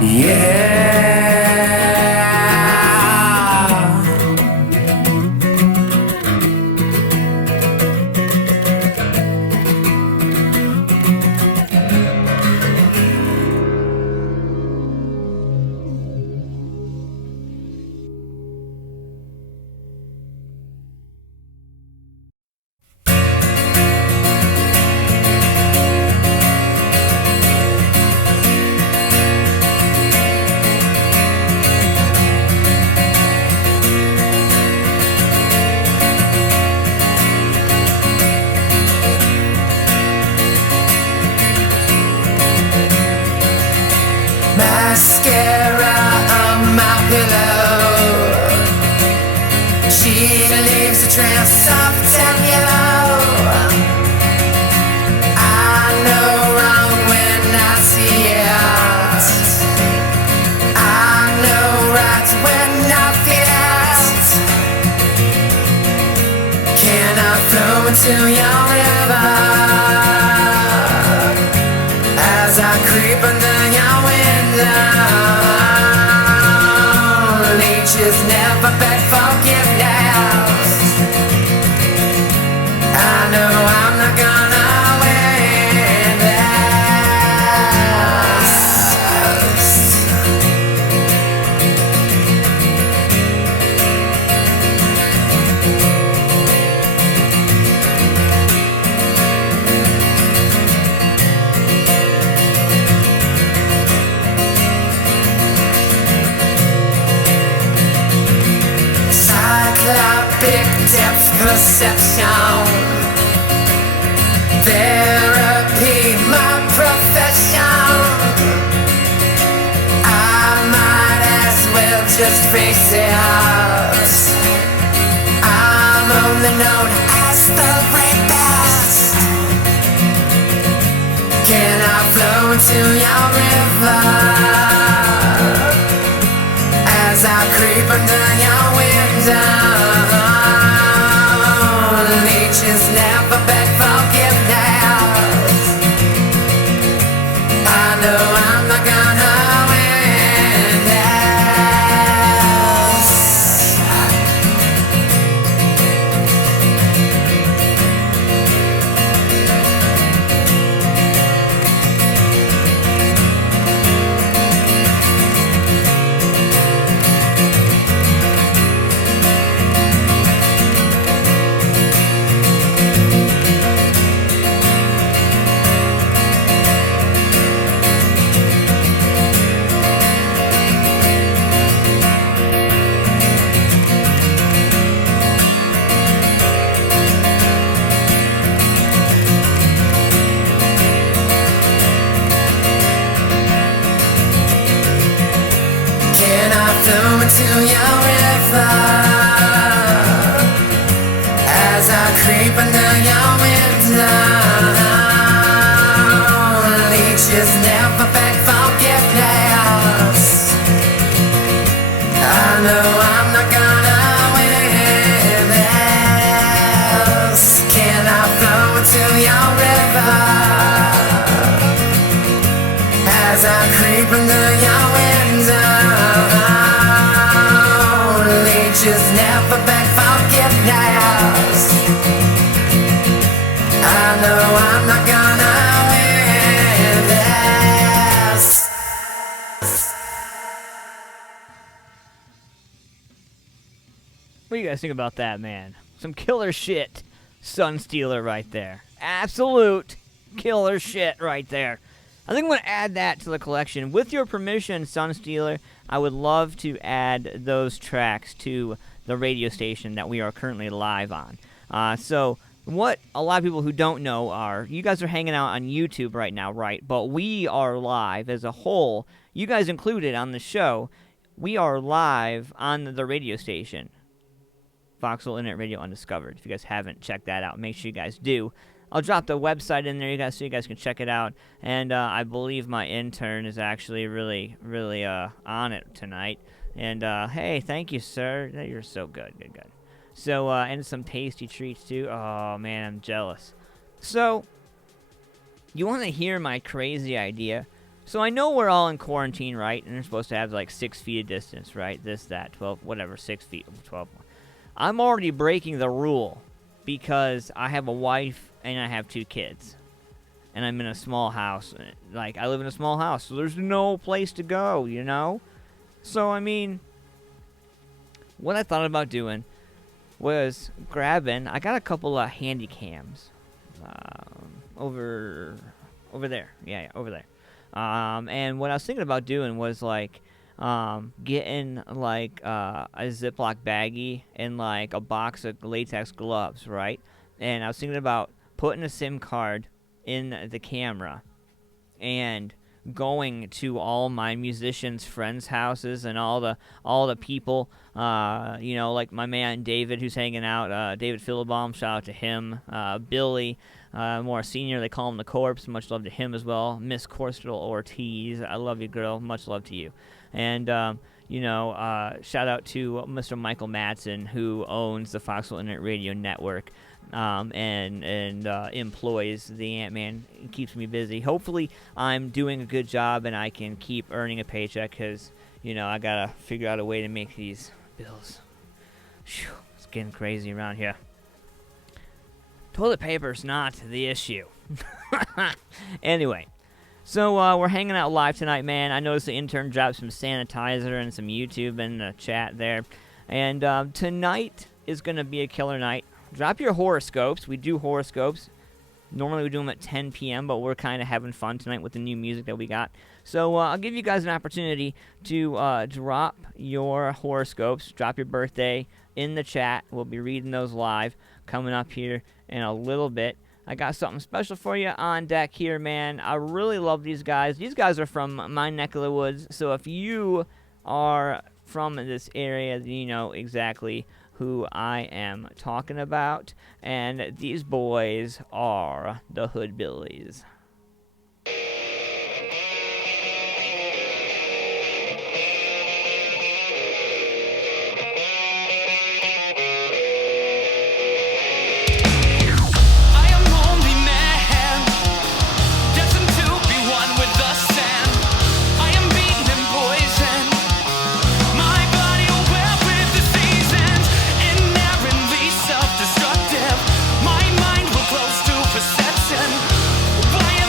Yeah. Mascara on my pillow, she leaves a trail soft and yellow. I know wrong when I see it, I know right when I feel it. Can I flow into your river as I creep under your window? Leeches never beg forgiveness. I know I'm not gonna win this. Cyclopic depth perception, therapy, my profession. I might as well just face it. I'm only known as the rapist. Can I flow into your river as I creep under your window? Leeches never beg forgiveness. I know I'm not gonna win this. to your river as I creep under your window. Leeches never beg forgiveness. I know I'm not gonna win this. Can I flow to your river as I creep under your window? Leeches never beg forgiveness. I know I'm not gonna win this. What do you guys think about that, man? Some killer shit. Sunstealer right there. Absolute killer shit right there. I think I'm going to add that to the collection. With your permission, Sunstealer, I would love to add those tracks to the radio station that we are currently live on. So what a lot of people who don't know are, you guys are hanging out on YouTube right now, right? But we are live as a whole, you guys included on the show, we are live on the radio station. Foxhole Internet Radio Undiscovered. If you guys haven't checked that out, make sure you guys do. I'll drop the website in there, you guys, so you guys can check it out. And I believe my intern is actually really on it tonight. And hey, thank you, sir. You're so good, good. So and some tasty treats too. Oh man, I'm jealous. So you want to hear my crazy idea? So I know we're all in quarantine, right? And we're supposed to have like 6 feet of distance, right? This, that, 12, whatever, 6 feet, 12. I'm already breaking the rule because I have a wife and I have 2 kids. And I'm in a small house. Like, I live in a small house, so there's no place to go, you know? So, I mean, what I thought about doing was grabbing, I got a couple of handy cams over there. Yeah, over there. And what I was thinking about doing was, like, getting like a Ziploc baggie and like a box of latex gloves, right? And I was thinking about putting a SIM card in the camera and going to all my musicians' friends' houses and all the people, you know, like my man David who's hanging out, David Philbaum, shout out to him, Billy, more senior, they call him the Corpse, much love to him as well, Miss Corstal Ortiz, I love you, girl, much love to you. And, you know, shout out to Mr. Michael Madsen, who owns the Foxhole Internet Radio Network and employs the Ant-Man, keeps me busy. Hopefully I'm doing a good job and I can keep earning a paycheck because, you know, I got to figure out a way to make these bills. Whew, it's getting crazy around here. Toilet paper's not the issue. Anyway. So, we're hanging out live tonight, man. I noticed the intern dropped some sanitizer and some YouTube in the chat there. And tonight is going to be a killer night. Drop your horoscopes. We do horoscopes. Normally we do them at 10 p.m., but we're kind of having fun tonight with the new music that we got. So, I'll give you guys an opportunity to drop your horoscopes, drop your birthday in the chat. We'll be reading those live coming up here in a little bit. I got something special for you on deck here, man. I really love these guys. These guys are from my neck of the woods, so if you are from this area, you know exactly who I am talking about. And these boys are the Hoodbillies. Why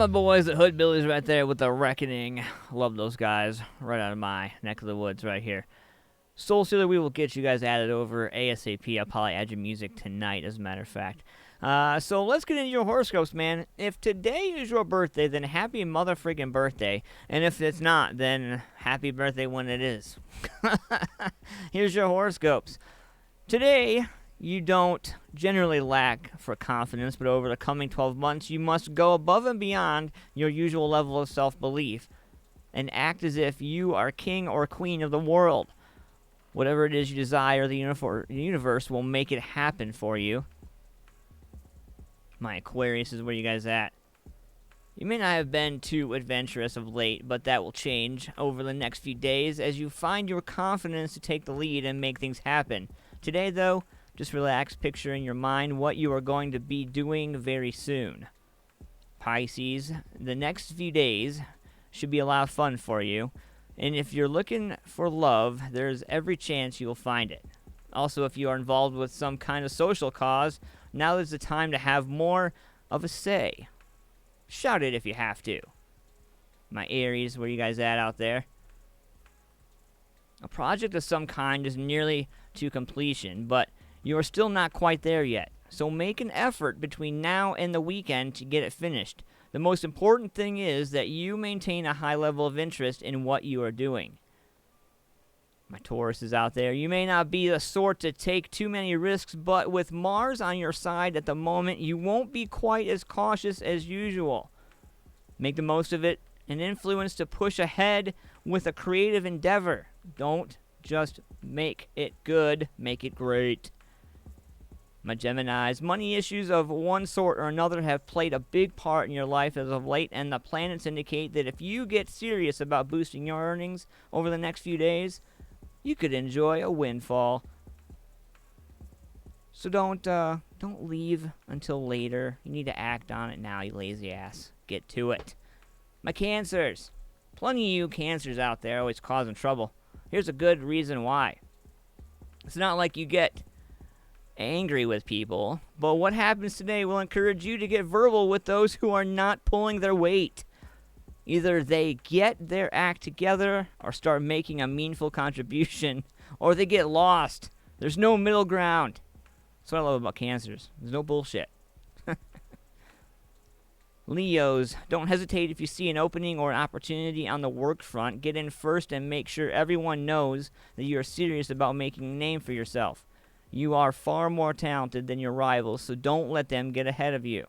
my boys at Hood Billies right there with The Reckoning. Love those guys. Right out of my neck of the woods right here. Soul Stealer, we will get you guys added over ASAP. I'll probably add your music tonight, as a matter of fact. So let's get into your horoscopes, man. If today is your birthday, then happy mother-freaking birthday. And if it's not, then happy birthday when it is. Here's your horoscopes. Today, you don't generally lack for confidence, but over the coming 12 months, you must go above and beyond your usual level of self-belief and act as if you are king or queen of the world. Whatever it is you desire, the universe will make it happen for you. My Aquarius is where you guys at. You may not have been too adventurous of late, but that will change over the next few days as you find your confidence to take the lead and make things happen. Today, though, just relax, picture in your mind what you are going to be doing very soon. Pisces, the next few days should be a lot of fun for you. And if you're looking for love, there's every chance you'll find it. Also, if you are involved with some kind of social cause, now is the time to have more of a say. Shout it if you have to. My Aries, where you guys at out there? A project of some kind is nearly to completion, but you are still not quite there yet. So make an effort between now and the weekend to get it finished. The most important thing is that you maintain a high level of interest in what you are doing. My Taurus is out there. You may not be the sort to take too many risks, but with Mars on your side at the moment, you won't be quite as cautious as usual. Make the most of it, an influence to push ahead with a creative endeavor. Don't just make it good, make it great. My Geminis, money issues of one sort or another have played a big part in your life as of late, and the planets indicate that if you get serious about boosting your earnings over the next few days, you could enjoy a windfall. So don't leave until later. You need to act on it now, you lazy ass. Get to it. My Cancers, plenty of you Cancers out there always causing trouble. Here's a good reason why. It's not like you get angry with people, but what happens today will encourage you to get verbal with those who are not pulling their weight. Either they get their act together or start making a meaningful contribution, or they get lost. There's no middle ground. That's what I love about Cancers. There's no bullshit. Leos, don't hesitate if you see an opening or an opportunity on the work front. Get in first and make sure everyone knows that you are serious about making a name for yourself. You are far more talented than your rivals, so don't let them get ahead of you.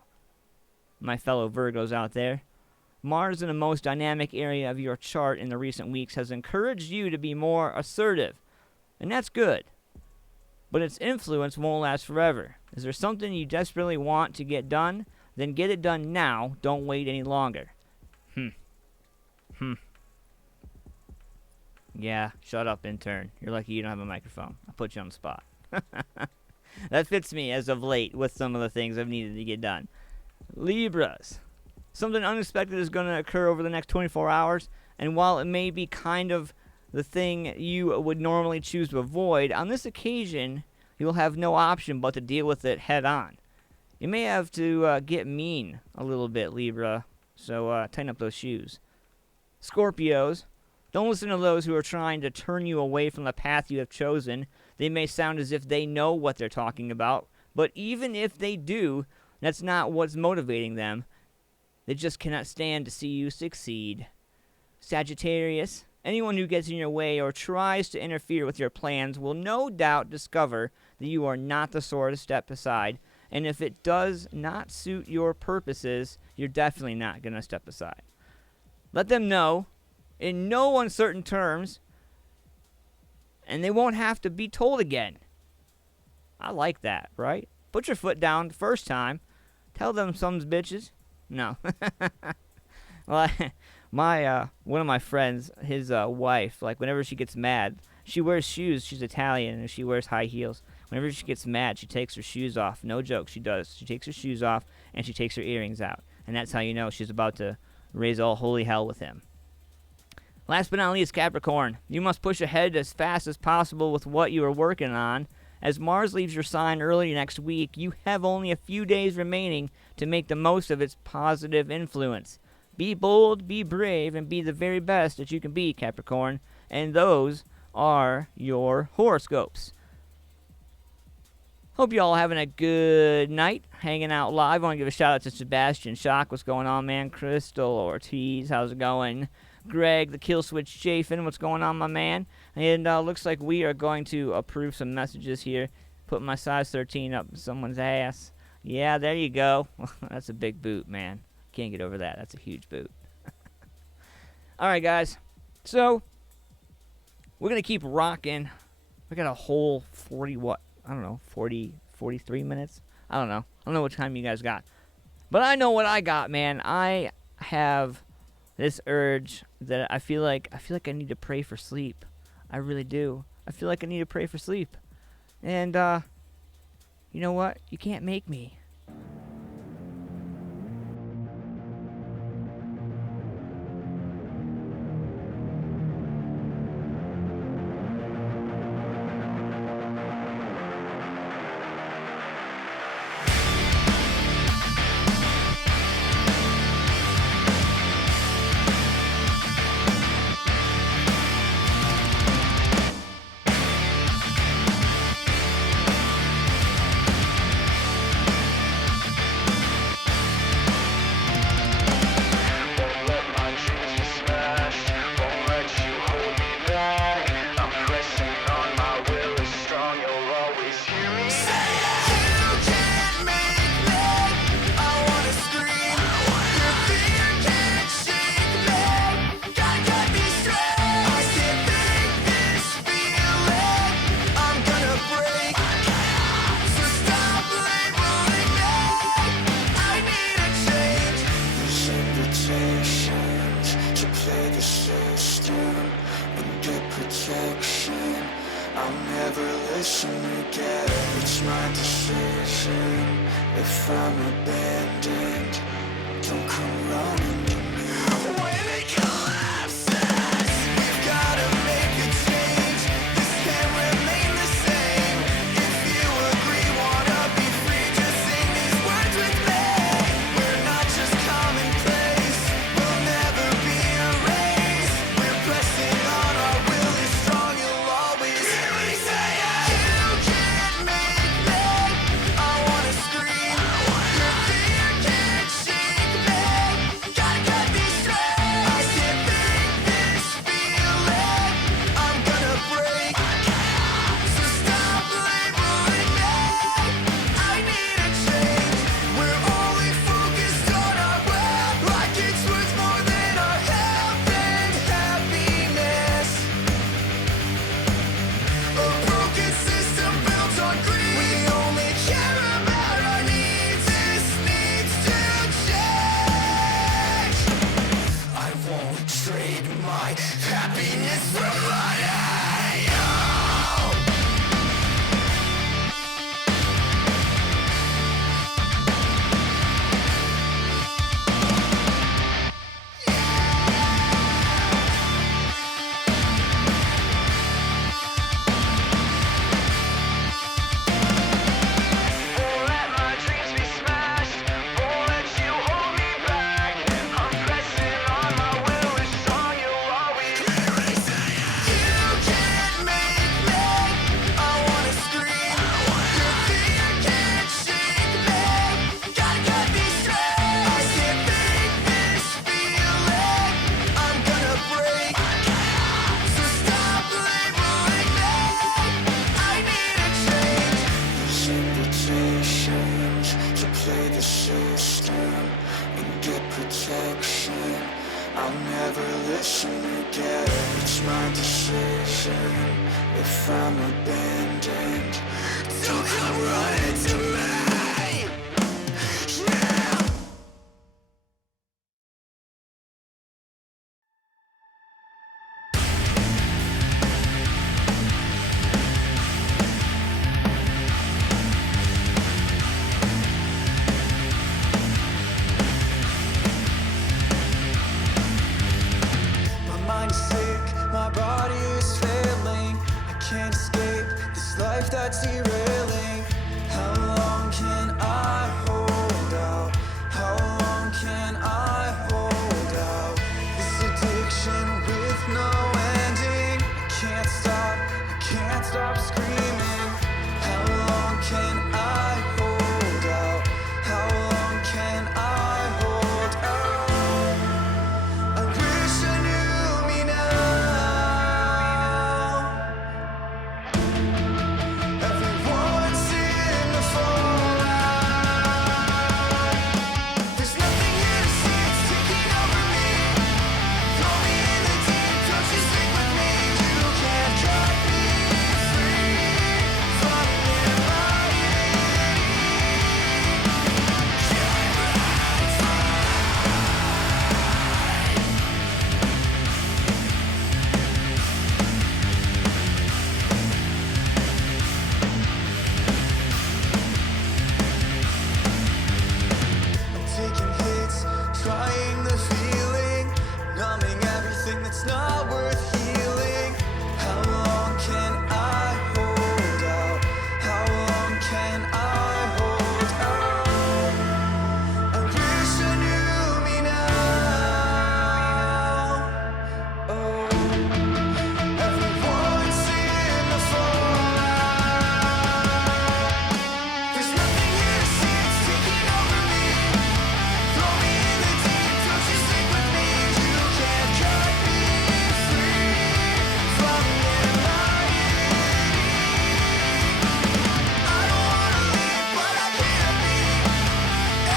My fellow Virgos out there, Mars in the most dynamic area of your chart in the recent weeks has encouraged you to be more assertive, and that's good. But its influence won't last forever. Is there something you desperately want to get done? Then get it done now. Don't wait any longer. Yeah, shut up, intern. You're lucky you don't have a microphone. I put you on the spot. That fits me as of late with some of the things I've needed to get done. Libras. Something unexpected is going to occur over the next 24 hours, and while it may be kind of the thing you would normally choose to avoid, on this occasion, you will have no option but to deal with it head on. You may have to get mean a little bit, Libra, so tighten up those shoes. Scorpios, don't listen to those who are trying to turn you away from the path you have chosen. They may sound as if they know what they're talking about, but even if they do, that's not what's motivating them. They just cannot stand to see you succeed. Sagittarius, anyone who gets in your way or tries to interfere with your plans will no doubt discover that you are not the sort to step aside, and if it does not suit your purposes, you're definitely not going to step aside. Let them know, in no uncertain terms, and they won't have to be told again. I like that, right? Put your foot down the first time. Tell them some bitches. No. Well, one of my friends, his wife, like whenever she gets mad, she wears shoes. She's Italian and she wears high heels. Whenever she gets mad, she takes her shoes off. No joke, she does. She takes her shoes off and she takes her earrings out. And that's how you know she's about to raise all holy hell with him. Last but not least, Capricorn. You must push ahead as fast as possible with what you are working on As Mars leaves your sign early next week, you have only a few days remaining to make the most of its positive influence. Be bold, be brave, and be the very best that you can be, Capricorn. And those are your horoscopes. Hope you all having a good night, hanging out live. I want to give a shout out to Sebastian Shock. What's going on, man? Crystal Ortiz, how's it going? Greg, the Kill Switch Chafin, what's going on, my man? And looks like we are going to approve some messages here. Put my size 13 up someone's ass. Yeah, there you go. That's a big boot, man. Can't get over that. That's a huge boot. All right, guys. So, we're going to keep rocking. We got a whole 43 minutes? I don't know what time you guys got. But I know what I got, man. I have this urge that I feel like I need to pray for sleep. I really do. I feel like I need to pray for sleep. And, you know what? You can't make me. that's derailing. How long can I hold out? How long can I hold out? This addiction with no ending. I can't stop screaming. How long can I hold out? How long can I hold out? I wish I knew me now. Everyone's in the fallout. There's nothing here to see, it's taking over me. Throw me in the deep, don't you sink with me. You can't cut me free from where I I'm taking hits, trying the feeling, numbing everything that's not worth healing. How long can I hold out? How long can I hold out? I wish I knew me now. Oh, everyone's in the fallout. There's nothing here to see, it's taking over me. Throw me in the deep, don't you sink with me. You can't cut me free from where I I don't wanna leave, but I can't be.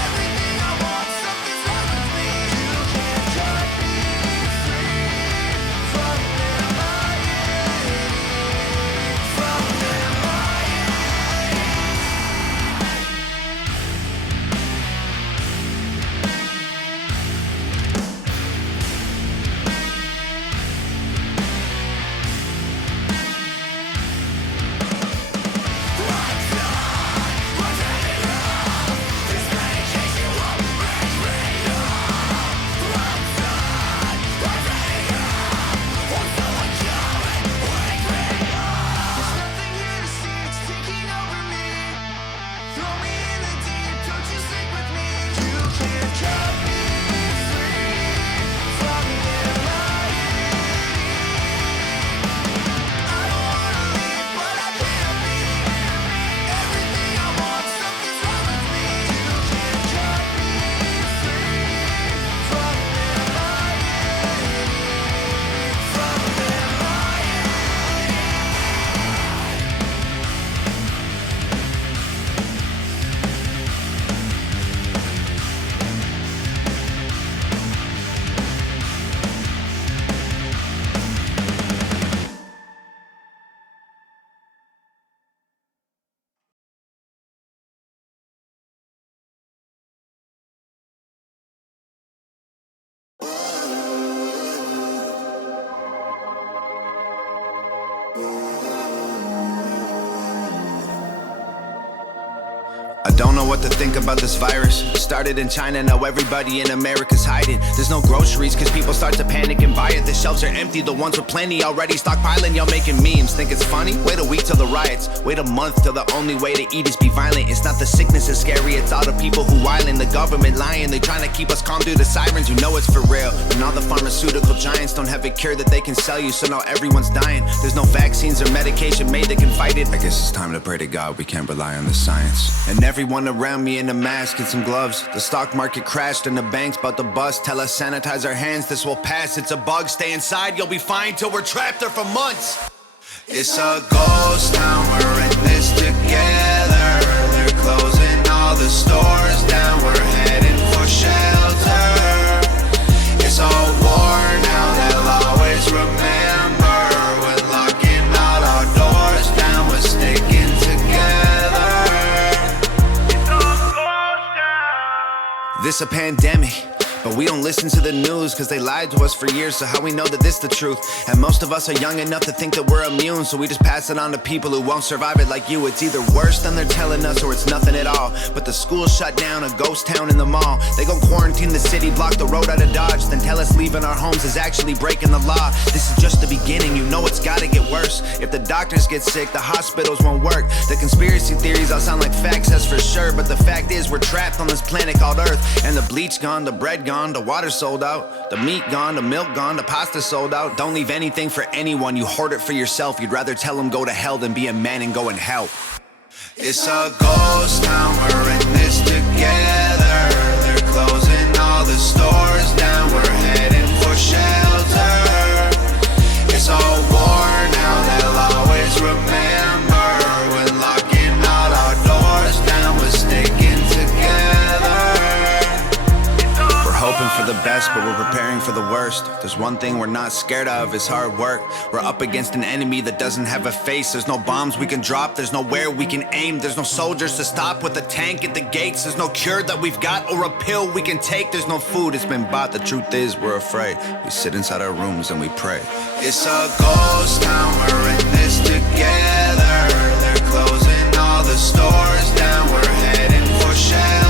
Everything I want, something's wrong with me. You can't cut me free from where I from where There's nothing here to see, it's taking over me. Throw me in the deep, don't you sink with me. You can't cut me free from where I don't wanna leave, but I can't be. Everything I want, something's wrong with me. You can't cut me free from where I from where I don't know what to think about this virus. Started in China, now everybody in America's hiding. There's no groceries cause people start to panic and buy it. The shelves are empty, the ones with plenty already stockpiling. Y'all making memes, think it's funny? Wait a week till the riots, wait a month till the only way to eat is be violent. It's not the sickness that's scary, it's all the people who wildin'. The government lying, they trying to keep us calm through the sirens. You know it's for real, and all the pharmaceutical giants don't have a cure that they can sell you. So now everyone's dying, there's no vaccines or medication made that can fight it. I guess it's time to pray to God we can't rely on the science. And everyone around me in a mask and some gloves. The stock market crashed and the bank's about to bust. Tell us sanitize our hands, this will pass. It's a bug, stay inside, you'll be fine till we're trapped there for months. It's a ghost town, we're in this together. They're closing all the stores down, we're heading for shelter. It's a war now, they'll always remember. When locking all our doors down, we're sticking together. This a pandemic, But we don't listen to the news cause they lied to us for years, so how we know that this the truth? And most of us are young enough to think that we're immune, so we just pass it on to people who won't survive it like you. It's either worse than they're telling us or it's nothing at all. But the school shut down, a ghost town in the mall. They gon' quarantine the city, block the road out of Dodge, then tell us leaving our homes is actually breaking the law. This is just the beginning, you know it's gotta get worse. If the doctors get sick, the hospitals won't work. The conspiracy theories all sound like facts, that's for sure. But the fact is we're trapped on this planet called Earth. And the bleach gone, the bread gone, the water sold out, the meat gone, the milk gone, the pasta sold out. Don't leave anything for anyone, you hoard it for yourself. You'd rather tell them go to hell than be a man and go and help. It's a ghost town, we're in this together. They're closing all the stores down, we're heading for shelter. It's all war now, they'll always remember when locking all our doors down, we're sticking together. We're hoping for the best, but we're preparing for the worst. There's one thing we're not scared of, is hard work. We're up against an enemy that doesn't have a face. There's no bombs we can drop, there's nowhere we can aim. There's no soldiers to stop with a tank at the gates. There's no cure that we've got or a pill we can take. There's no food, it's been bought. The truth is we're afraid. We sit inside our rooms and we pray. It's a ghost town, we're in this together. They're closing all the stores down, we're heading for shelter.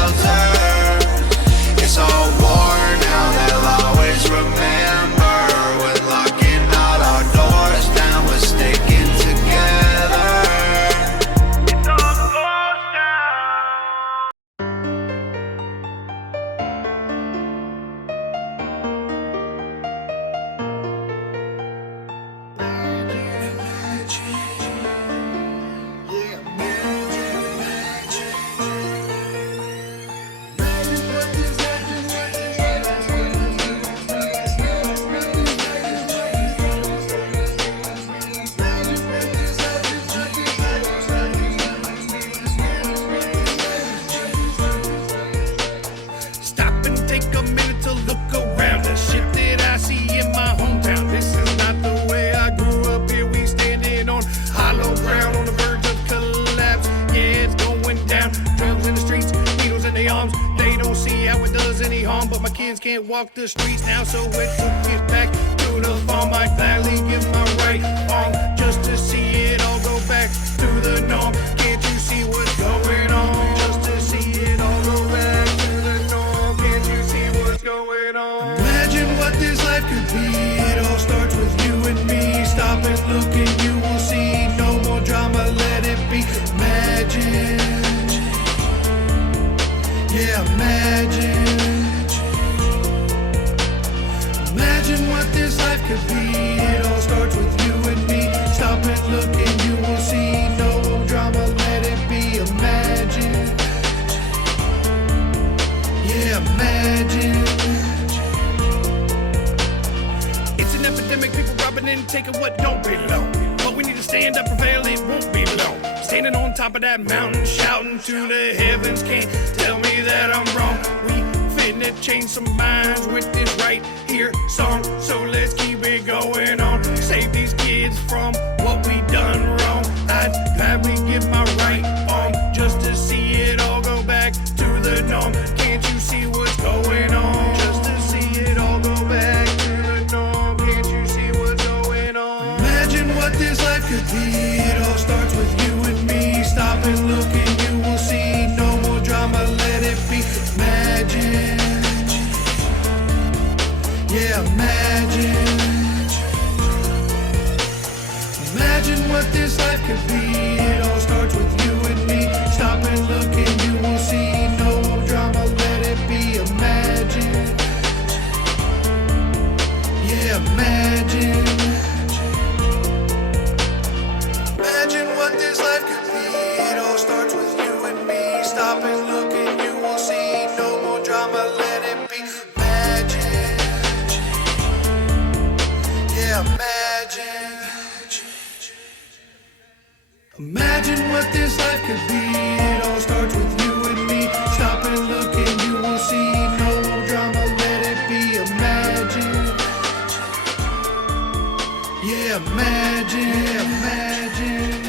It's all war now, they'll always remember when locking all our doors down, we're sticking together. It's all ghost town. Stop and take a minute to look around. The shit that I see in my hometown. This is not the way I grew up. Here we standing on hollow ground, on the verge of collapse. Yeah, it's going down. Drugs in the streets, needles in their arms. They don't see how it does any harm, but my kids can't walk the streets now, so it took it back to the farm. I gladly give my right arm just to see it all go back to the norm. Can't you see what's going on? Just to see it all go back to the norm. Can't you see what's going on? Imagine what this life could be. It all starts with you and me. Stop and look and you will see. No more drama, let it be. Imagine. Yeah, imagine. Imagine what this life could be. It all starts with you and me. Stop and look and you will see. No drama, let it be. Imagine. Yeah, imagine. It's an epidemic, people robbing and taking what don't belong. But we need to stand up, prevail, it won't be long. Standing on top of that mountain, shouting to the heavens. Can't tell me that I'm wrong. We finna change some minds with this right here song. So let's keep it going on. Save these kids from what we done wrong. I'd gladly give my right arm just to see it all go back to the norm. Can't you see what's going on? Just to see it all go back to the norm. Can't you see what's going on? Imagine what this life could be. It all starts with you and me. Stop and look and you will see. No more drama, let it be. Imagine. Yeah, imagine. Imagine what this life could be. It all starts with you and me. Stop and look and you will see. No more drama, let it be. Imagine. Yeah, imagine. Imagine what this life could be. It all starts with you and me. Stop and look and you will see. No more drama, let it be. Imagine. Yeah, imagine. Imagine what this life could be. It all starts with you and me. Stop and look and you will see. No more drama, let it be. Imagine. Yeah, imagine. Imagine.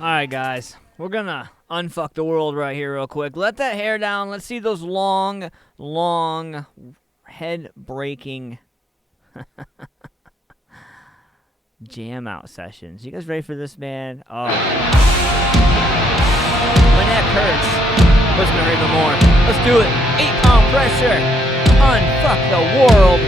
Alright, guys. We're gonna unfuck the world right here real quick. Let that hair down. Let's see those long, long, head-breaking jam-out sessions. You guys ready for this, man? Oh. My neck hurts. But it's gonna hurt even more. Let's do it. 8-pound pressure. Unfuck the world.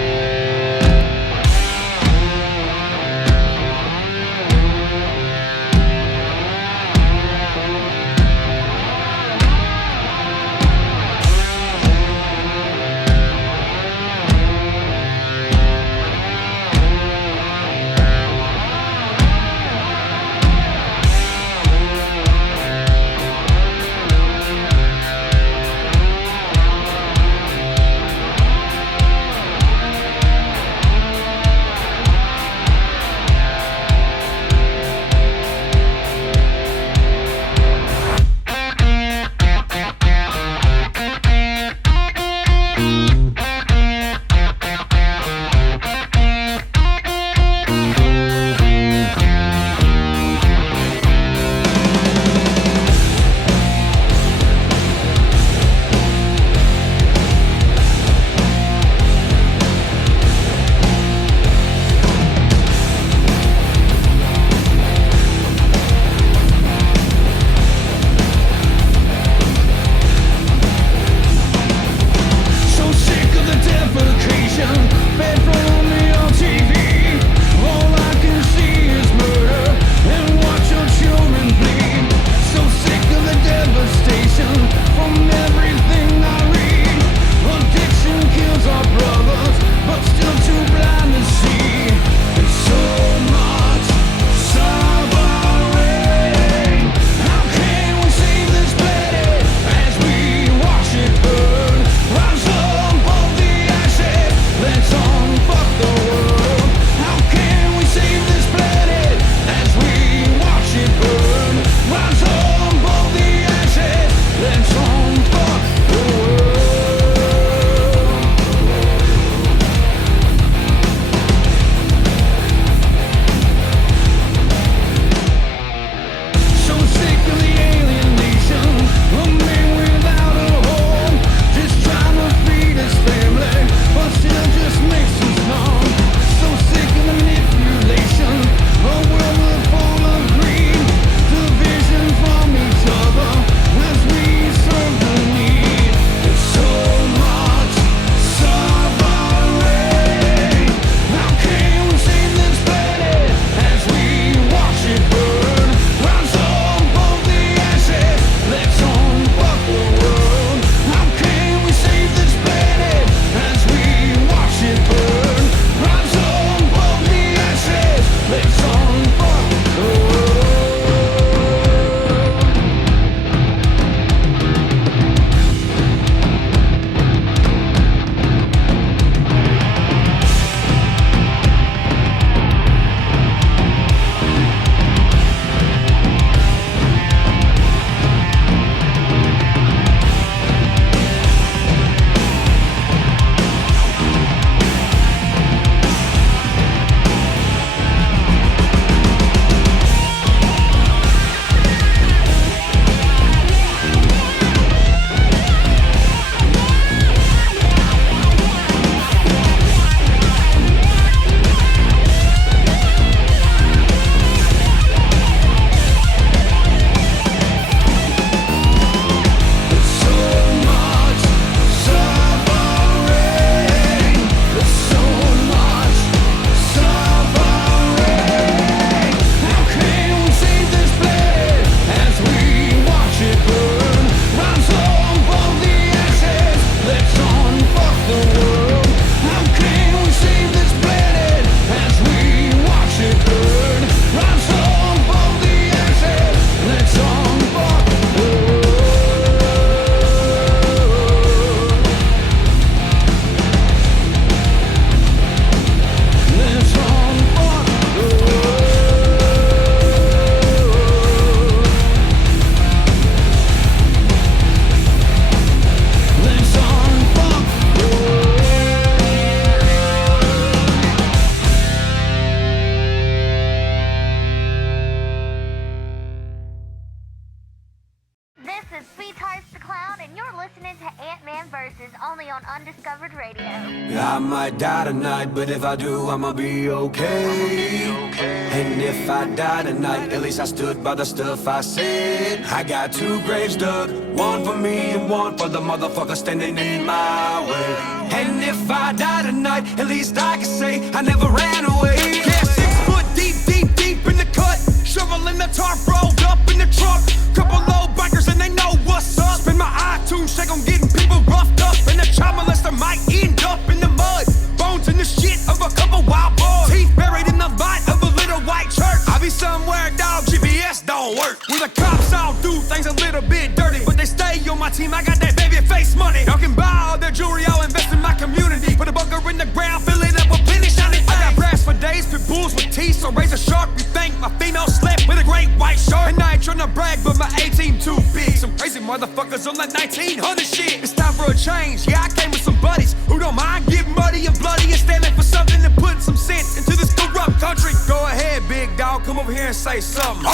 I might die tonight, but if I do, I'ma be okay. And if I die tonight, at least I stood by the stuff I said. I got 2 graves dug, one for me and one for the motherfucker standing in my way. And if I die tonight, at least I can say I never ran away. Yeah, 6 foot deep in the cut. Shoveling the tarp rolled up in the truck. Couple low bikers and they know what's up. Spin my iTunes check on getting people roughed up. And the child molester might end up in the mud. Bones in the shit of a couple wild boys. Teeth buried in the light of a little white church. I be somewhere, dog, GPS don't work. Where the cops all do things a little bit dirty, but they stay on my team, I got that baby face money. Y'all can buy all their jewelry, I'll invest in my community. Put a bunker in the ground, fill it up with plenty shiny things. I got brass for days, pit bulls with teeth, so raise a shark. You think my female slept with a great white shark? And I ain't tryna brag, but my 18 too big. Some crazy motherfuckers on that 1900 shit. It's time for a change, yeah, I came with some buddies who don't mind getting muddy and bloody and standing for something and putting some sense into this corrupt country. Go ahead, big dog, come over here and say something.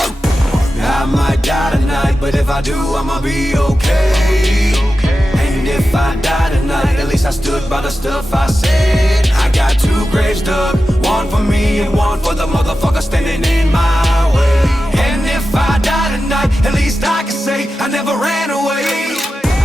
I might die tonight, but if I do, I'ma be okay. And if I die tonight, at least I stood by the stuff I said. I got 2 graves dug, one for me and one for the motherfucker standing in my way. And if I die tonight, at least I can say I never ran away.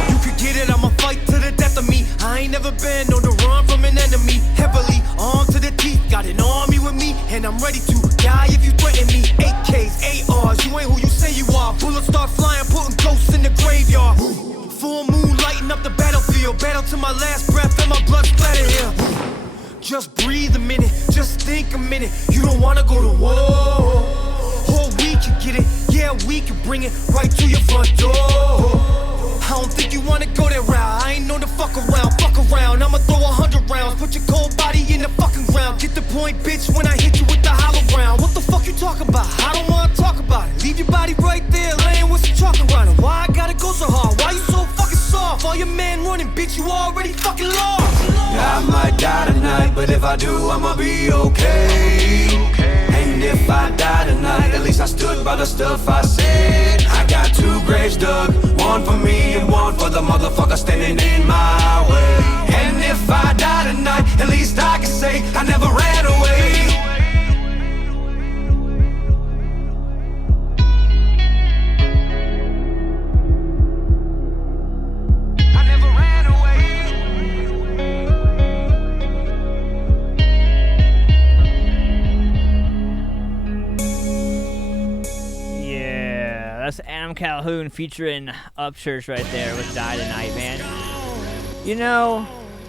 You could get it, I'ma fight to the death of me. I ain't never been on the run from an enemy. Heavily armed to the teeth, got an army with me, and I'm ready to die if you threaten me. AKs, ARs, you ain't who you say you are. Bullets start flying, putting ghosts in the graveyard. Full moon lighting up the battlefield. Battle to my last breath and my blood splatter here. Just breathe a minute, just think a minute. You don't wanna go to war. Or we can get it, yeah, we can bring it right to your front door. I don't think you wanna go that route. I ain't known to fuck around. I'ma throw 100 rounds, put your cold body in the fucking ground. Get the point, bitch, when I hit you with the hollow round. What the fuck you talking about? I don't wanna talk about it. Leave your body right there, laying with some chalk around it. Why I gotta go so hard? Why you so fucking soft? All your men running, bitch, you already fucking lost. I might die tonight, but if I do, I'ma be okay. And if I die tonight, at least I stood by the stuff I said. I got 2 graves dug, one for me and one for the motherfucker standing in my way. And if I die tonight, at least I can say I never ran away. That's Calhoun featuring Upchurch right there with Die Tonight, man. You know,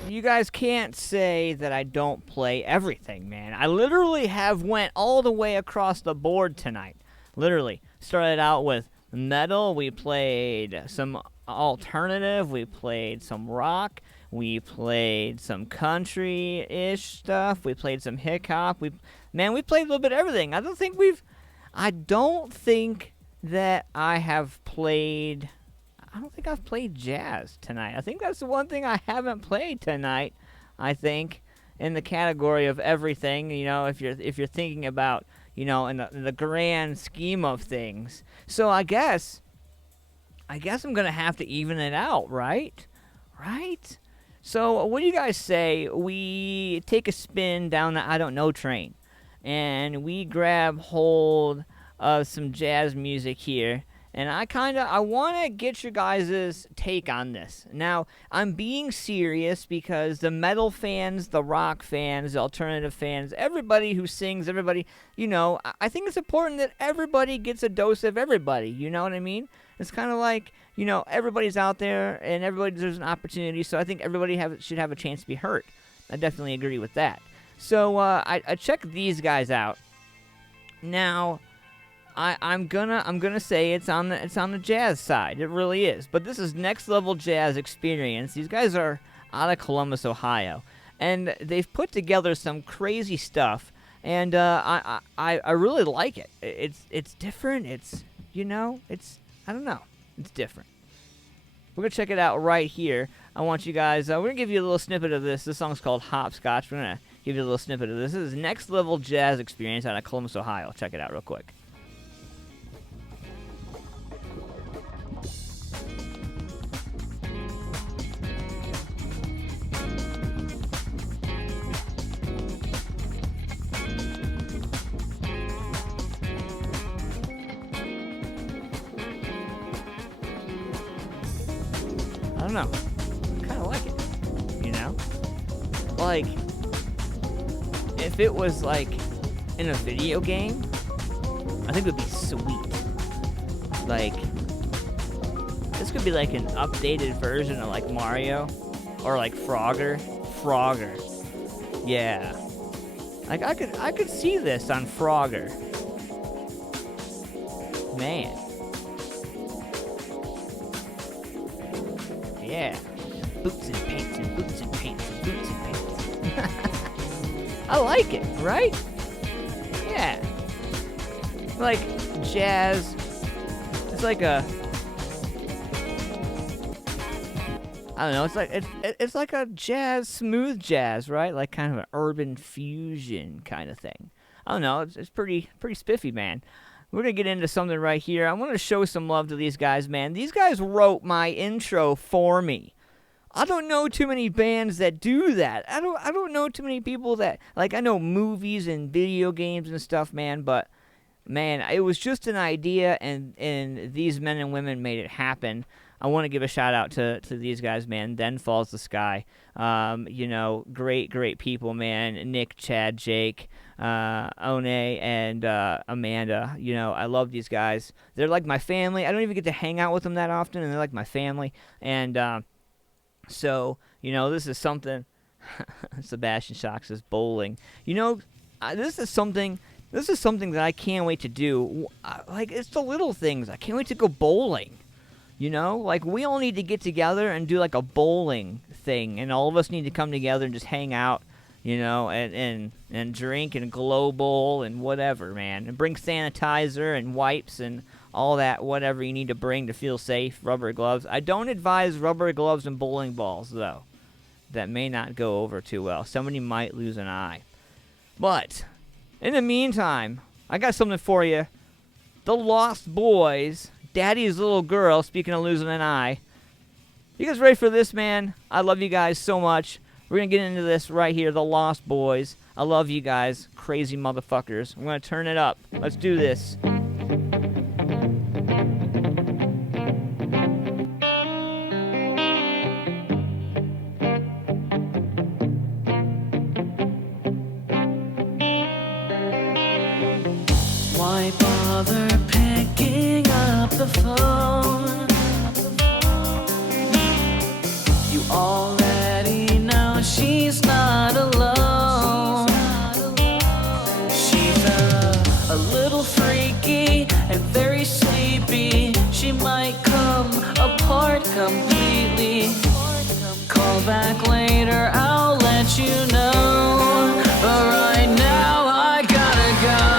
you guys can't say that I don't play everything, man. I literally have went all the way across the board tonight. Literally. Started out with metal, we played some alternative, we played some rock, we played some country-ish stuff, we played some hip-hop. We played a little bit of everything. I don't think that I've played jazz tonight. I think that's the one thing I haven't played tonight. I think in the category of everything, you know, if you're thinking about, you know, in the grand scheme of things. So I guess I'm gonna have to even it out, right? Right? So what do you guys say we take a spin down the I don't know train, and we grab hold of some jazz music here, and I want to get your guys' take on this. Now, I'm being serious because the metal fans, the rock fans, the alternative fans, everybody who sings, everybody, you know, I think it's important that everybody gets a dose of everybody, you know what I mean? It's kind of like, you know, everybody's out there, and everybody deserves an opportunity, so I think everybody should have a chance to be heard. I definitely agree with that. So, I checked these guys out. Now, I'm gonna say it's on the jazz side. It really is. But this is Next Level Jazz Experience. These guys are out of Columbus, Ohio, and they've put together some crazy stuff. And I really like it. It's different. It's, you know, I don't know. It's different. We're gonna check it out right here. I want you guys. We're gonna give you a little snippet of this. This song's called Hopscotch. We're gonna give you a little snippet of this. This is Next Level Jazz Experience out of Columbus, Ohio. Check it out real quick. don't know. I kind of like it, you know? Like, if it was, like, in a video game, I think it would be sweet. Like, this could be, like, an updated version of, like, Mario. Or, like, Frogger. Yeah. Like, I could see this on Frogger. Man. Yeah. Boots and pants and boots and pants and boots and pants. I like it, right? Yeah. Like jazz. It's like a, I don't know, it's like a jazz, smooth jazz, right? Like kind of an urban fusion kind of thing. I don't know, it's pretty spiffy, man. We're going to get into something right here. I want to show some love to these guys, man. These guys wrote my intro for me. I don't know too many bands that do that. I don't know too many people that, like, I know movies and video games and stuff, man, but, man, it was just an idea, and these men and women made it happen. I want to give a shout-out to these guys, man. Then Falls the Sky. You know, great people, man. Nick, Chad, Jake, One, and Amanda. You know, I love these guys. They're like my family. I don't even get to hang out with them that often, and they're like my family. And so, you know, this is something. Sebastian Shock says bowling. You know, this is something that I can't wait to do. Like, it's the little things. I can't wait to go bowling. You know, like, we all need to get together and do, like, a bowling thing, and all of us need to come together and just hang out, you know, and drink and glow bowl and whatever, man. And bring sanitizer and wipes and all that, whatever you need to bring to feel safe, rubber gloves. I don't advise rubber gloves and bowling balls, though. That may not go over too well. Somebody might lose an eye. But, in the meantime, I got something for you. The Lost Boys, Daddy's Little Girl, speaking of losing an eye. You guys ready for this, man? I love you guys so much. We're going to get into this right here, The Lost Boys. I love you guys, crazy motherfuckers. I'm going to turn it up. Let's do this. Why bother picking up the phone? You already know she's not alone. She's a little freaky and very sleepy. She might come apart completely. Call back later, I'll let you know. But right now I gotta go.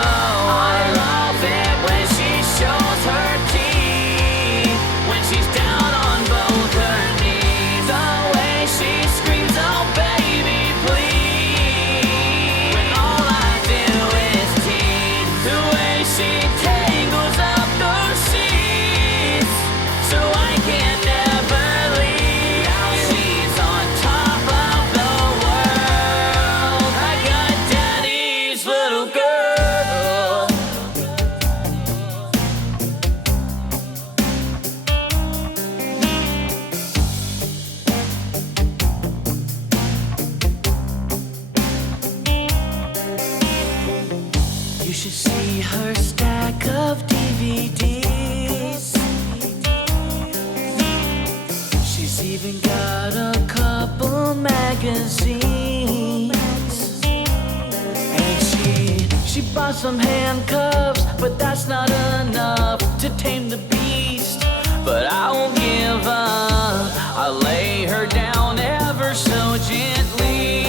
Some handcuffs, but that's not enough to tame the beast. But I won't give up. I'll lay her down ever so gently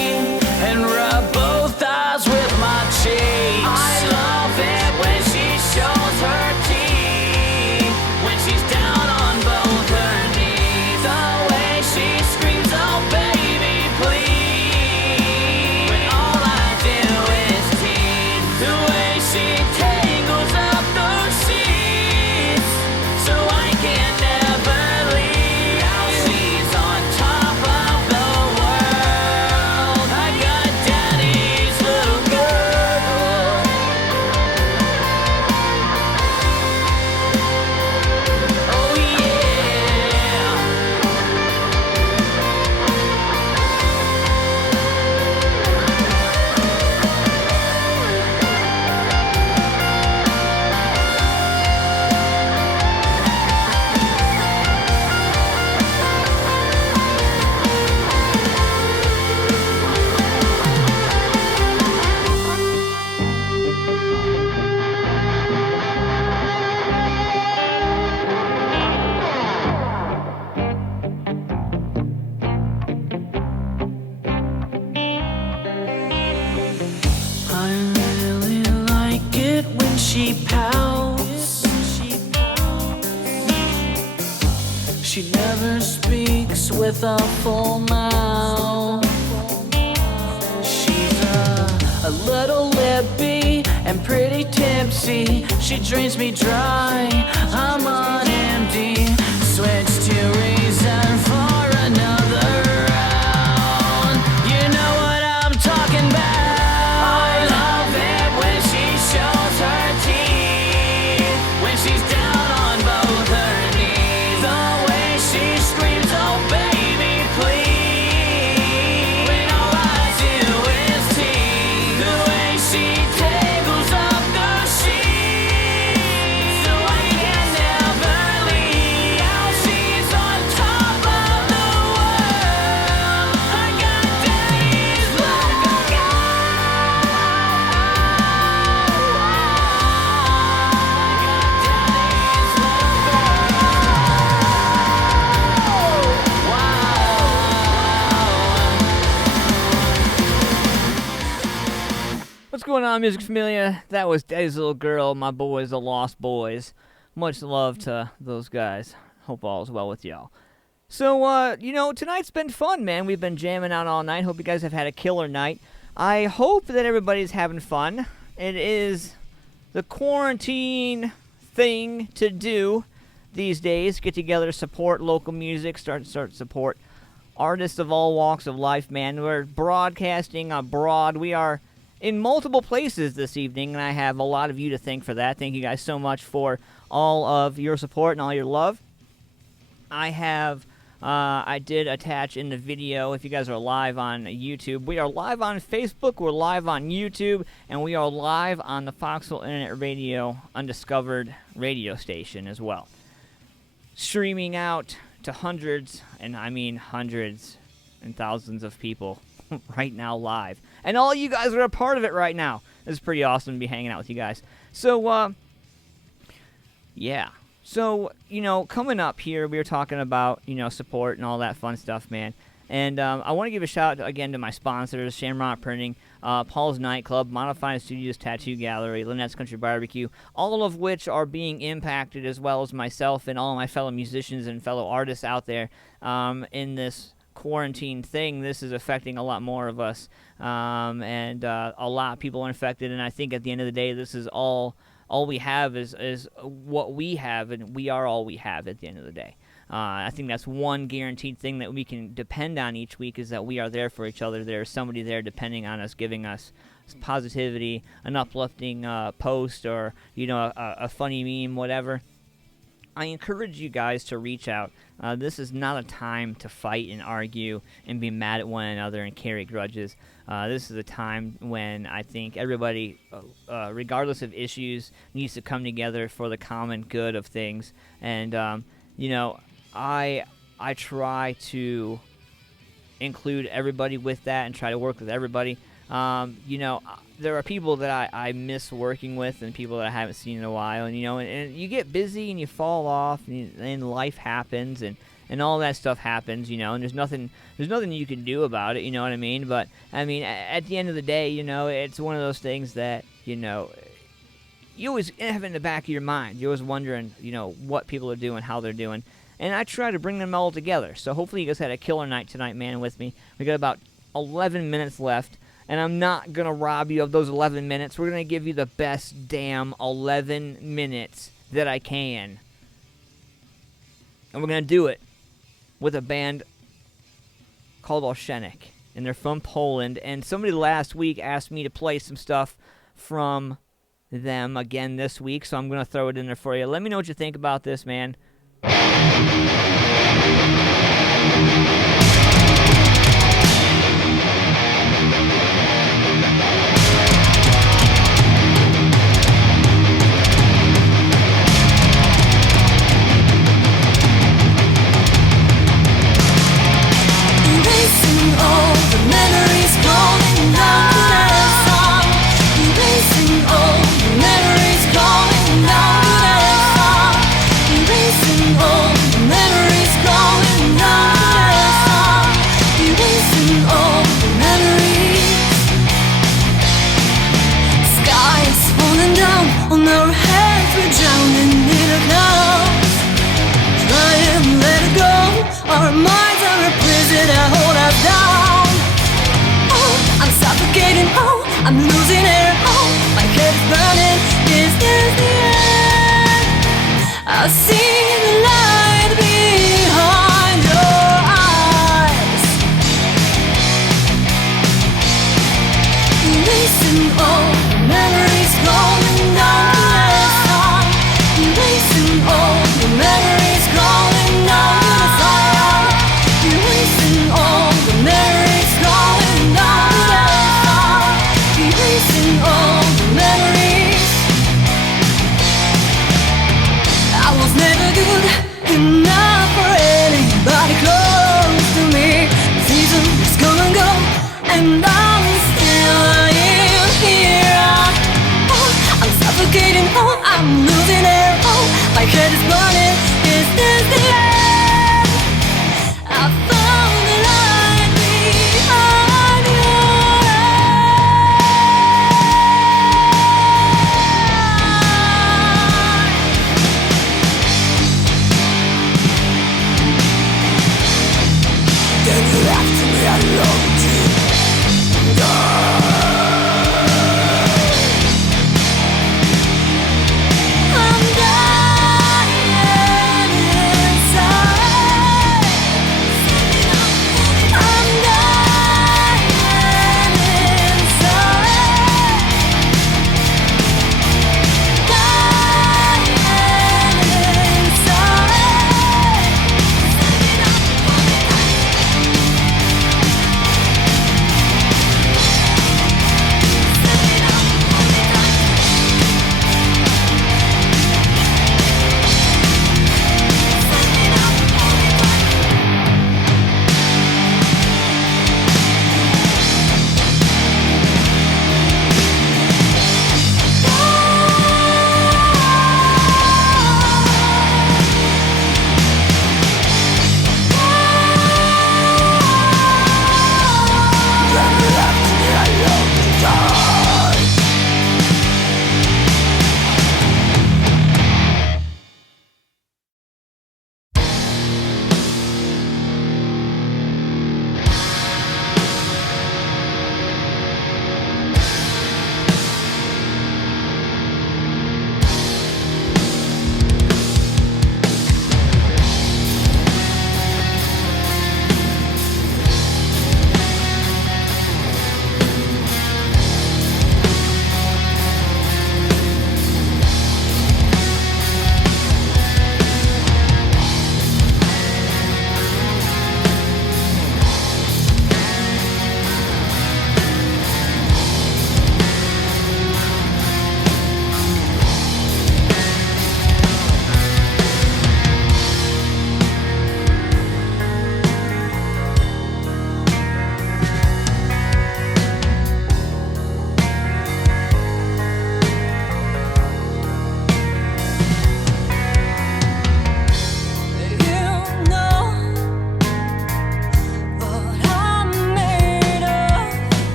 and rub both eyes with my cheeks. I love it when she shows her teeth, when she's down on both her knees. The way she screams, oh baby, please. When all I do is tease. The way she tangles up those sheets, so I can never leave. Now she's on top of the world. she pouts. She never speaks with a full mouth. She's a little lippy and pretty tipsy. She drains me dry, I'm on empty. Switch to reason for another round. You know what I'm talking about. I love it when she shows her teeth, when she's down on both her knees. The way she screams, oh baby, please. When all I do is tease. The way she tangles up the sheets, so I can never leave. Now she's on top of the world. I got daddy's love. What's going on, Music Familia? That was Daddy's Little Girl, my boys, the Lost Boys. Much love to those guys. Hope all is well with y'all. So, tonight's been fun, man. We've been jamming out all night. Hope you guys have had a killer night. I hope that everybody's having fun. It is the quarantine thing to do these days. Get together, support local music, start to support artists of all walks of life, man. We're broadcasting abroad. We are in multiple places this evening, and I have a lot of you to thank for that. Thank you guys so much for all of your support and all your love. I did attach in the video, if you guys are live on YouTube, we are live on Facebook, we're live on YouTube, and we are live on the Foxhole Internet Radio Undiscovered radio station as well. Streaming out to hundreds, and I mean hundreds and thousands of people right now live. And all you guys are a part of it right now. This is pretty awesome to be hanging out with you guys. So, yeah. So, coming up here, we were talking about, support and all that fun stuff, man. And I want to give a shout out again to my sponsors, Shamrock Printing, Paul's Nightclub, Modified Studios Tattoo Gallery, Lynette's Country Barbecue, all of which are being impacted, as well as myself and all my fellow musicians and fellow artists out there in this quarantine thing. This is affecting a lot more of us, and a lot of people are infected, and I think at the end of the day, this is all we have is what we have, and we are all we have at the end of the day. I think that's one guaranteed thing that we can depend on each week, is that we are there for each other. There's somebody there depending on us, giving us positivity, an uplifting post, or a funny meme, whatever. I encourage you guys to reach out. This is not a time to fight and argue and be mad at one another and carry grudges. This is a time when I think everybody, regardless of issues, needs to come together for the common good of things. And, I try to include everybody with that and try to work with everybody. There are people that I miss working with, and people that I haven't seen in a while, and you get busy and you fall off, and life happens, and all that stuff happens, and there's nothing you can do about it, you know what I mean? But I mean, at the end of the day, it's one of those things that you always have in the back of your mind. You're always wondering, what people are doing, how they're doing, and I try to bring them all together. So hopefully you guys had a killer night tonight, man, with me. We got about 11 minutes left. And I'm not going to rob you of those 11 minutes. We're going to give you the best damn 11 minutes that I can. And we're going to do it with a band called Arsenic. And they're from Poland. And somebody last week asked me to play some stuff from them again this week. So I'm going to throw it in there for you. Let me know what you think about this, man. All the memories calling down to that song. Erasing all the memories calling down to that song. Erasing all the I'm losing it all, my head is burning. Is this the end? I see the light behind your eyes. Erasing all the memories, calling down to the sun. Erasing all the memories, calling down to the sun. Erasing all the memories, calling down to the sun. Erasing all the memories. I was never good enough for anybody close to me. The seasons come and go, and I'm still in here.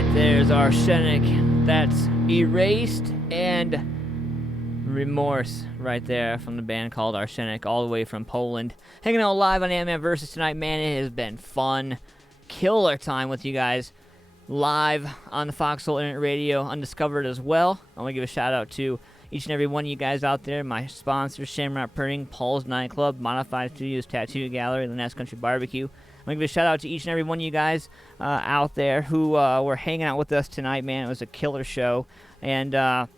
right, there's Arsenic. That's Erased and Remorse right there from the band called Arsenic, all the way from Poland. Hanging out live on AntmanVs tonight, man. It has been fun. Killer time with you guys. Live on the Foxhole Internet Radio, Undiscovered as well. I want to give a shout out to each and every one of you guys out there. My sponsors, Shamrock Printing, Paul's Nightclub, Modified Studios Tattoo Gallery, Lynette's Country Barbecue. I'm going to give a shout out to each and every one of you guys out there who were hanging out with us tonight, man. It was a killer show. And I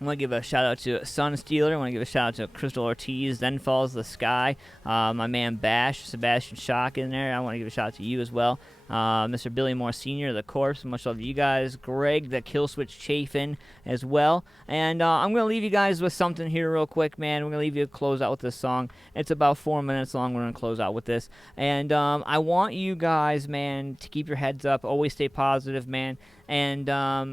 want to give a shout out to Sun Stealer. I want to give a shout out to Crystal Ortiz, Then Falls the Sky, my man Bash, Sebastian Shock in there. I want to give a shout out to you as well. Mr. Billy Moore Sr., The Corpse, much love to you guys. Greg, the Killswitch Chafin as well. And I'm going to leave you guys with something here real quick, man. We're going to leave you to close out with this song. It's about 4 minutes long. We're going to close out with this. And I want you guys, man, to keep your heads up. Always stay positive, man. And I'm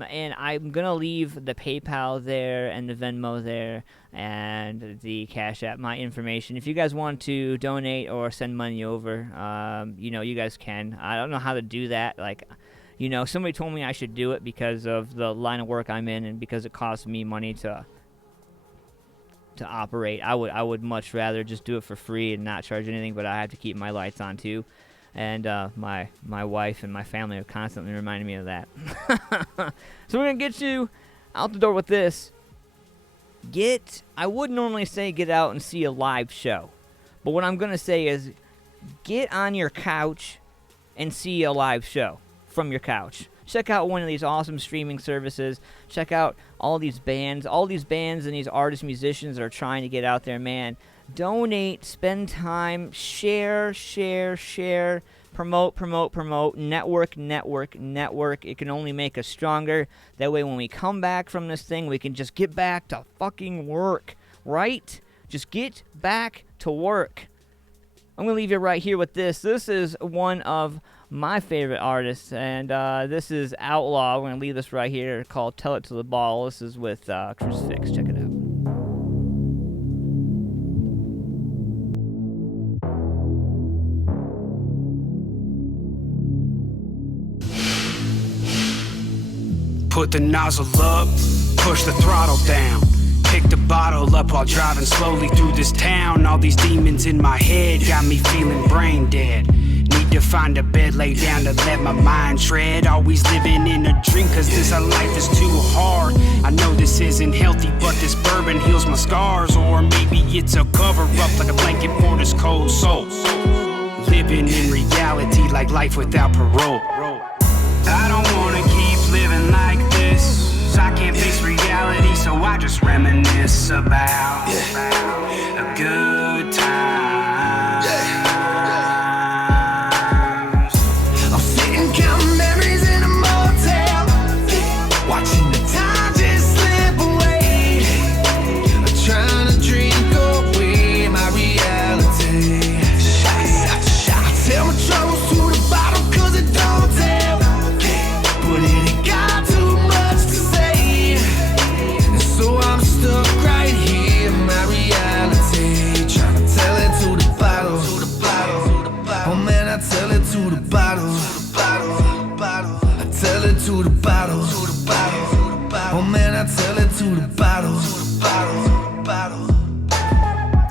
going to leave the PayPal there and the Venmo there and the Cash App, my information. If you guys want to donate or send money over, you guys can. I don't know how to do that. Somebody told me I should do it because of the line of work I'm in and because it costs me money to operate. I would much rather just do it for free and not charge anything, but I have to keep my lights on too. And my wife and my family are constantly reminding me of that. So we're going to get you out the door with this. I would normally say get out and see a live show. But what I'm going to say is get on your couch and see a live show from your couch. Check out one of these awesome streaming services. Check out all these bands and these artists, musicians that are trying to get out there, man. Donate, spend time, share, promote, network. It can only make us stronger. That way when we come back from this thing, we can just get back to fucking work, right? Just get back to work. I'm going to leave you right here with this. This is one of my favorite artists, and this is Outlaw. We're going to leave this right here called Tell It to the Ball. This is with Crucifix. Check it out. Put the nozzle up, push the throttle down. Pick the bottle up while driving slowly through this town. All these demons in my head got me feeling brain dead. Need to find a bed, lay down to let my mind tread. Always living in a dream, cause this life is too hard. I know this isn't healthy, but this bourbon heals my scars. Or maybe it's a cover up like a blanket for this cold soul. Living in reality like life without parole. I don't wanna keep living like this. I can't face reality, so I just reminisce about a good time. I'm sitting counting memories in a motel, watching the time just slip away. I'm trying to drink away my reality. I tell my troubles to the bottle cause it don't tell, but it ain't got too much to say. And so I'm stuck right here in my reality, trying to tell it to the bottle. Oh man, I tell it to the bottle. I tell it to the bottle. Oh man, I tell it to the bottle.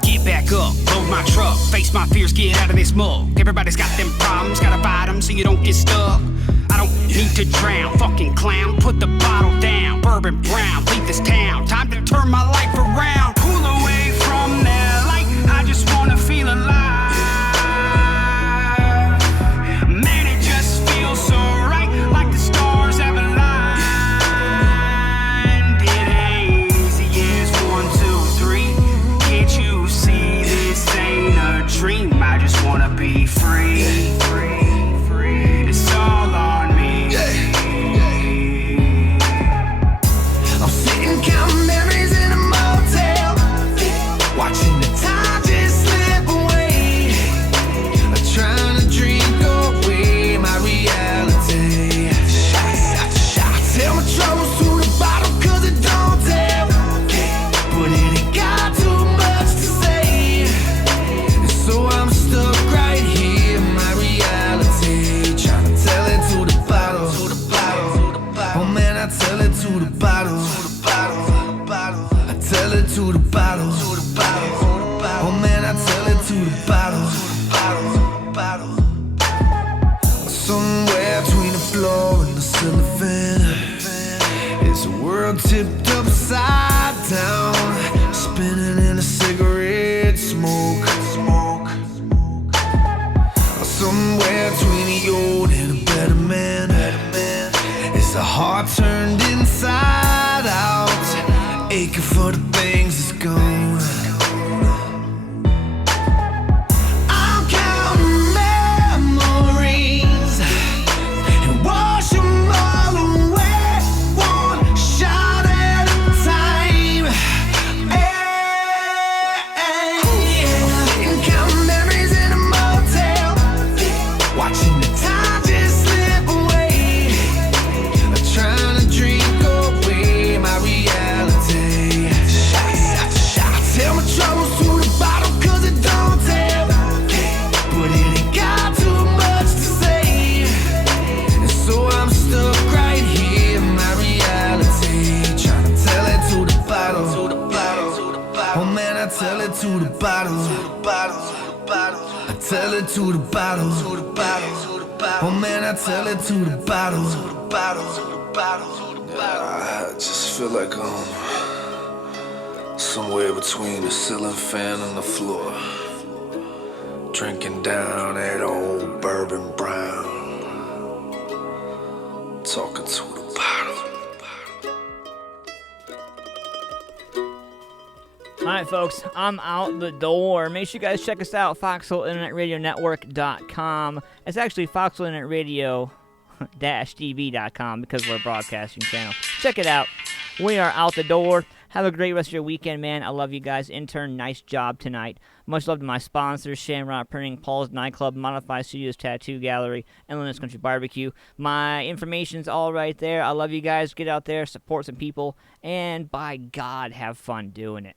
Get back up, load my truck, face my fears, get out of this mug. Everybody's got them problems, gotta fight them so you don't get stuck. I don't need to drown, fucking clown, put the bottle down. Bourbon brown, leave this town, time to turn my life around. Pull away from that light, I just wanna feel alive. Man, it just feels so right, like the stars have aligned. It ain't easy, yes, 1, 2, 3. Can't you see this ain't a dream? I just wanna be free. It's all on me. I'm sitting counting memories in a motel, watching the time just slip Somewhere between the floor and the ceiling fan is a world tipped upside down, spinning in a cigarette smoke. Somewhere between the old and a better man is a heart turned inside out, aching for the things that's gone. I'm counting memories and wash them all away, one shot at a time. And counting memories in a motel, watching the time just slip away, trying to drink away my reality. I tell my troubles to the bottle cause it don't tell, but it ain't got too much to say, and so I'm stuck right here in my reality, trying to tell it to the bottle. Oh man, I tell it to the bottle. I tell it to the bottle. Oh man, I tell it to the bottle. I just feel like I'm somewhere between the ceiling fan and the floor, drinking down that old bourbon brown, talking to the bottle. Alright, folks, I'm out the door. Make sure you guys check us out, foxholeinternetradionetwork.com. It's actually foxholeInternetRadio-db.com because we're a broadcasting channel. Check it out. We are out the door. Have a great rest of your weekend, man. I love you guys. Intern, nice job tonight. Much love to my sponsors, Shamrock Printing, Paul's Nightclub, Modified Studios Tattoo Gallery, and Linus Country Barbecue. My information's all right there. I love you guys. Get out there, support some people, and by God, have fun doing it.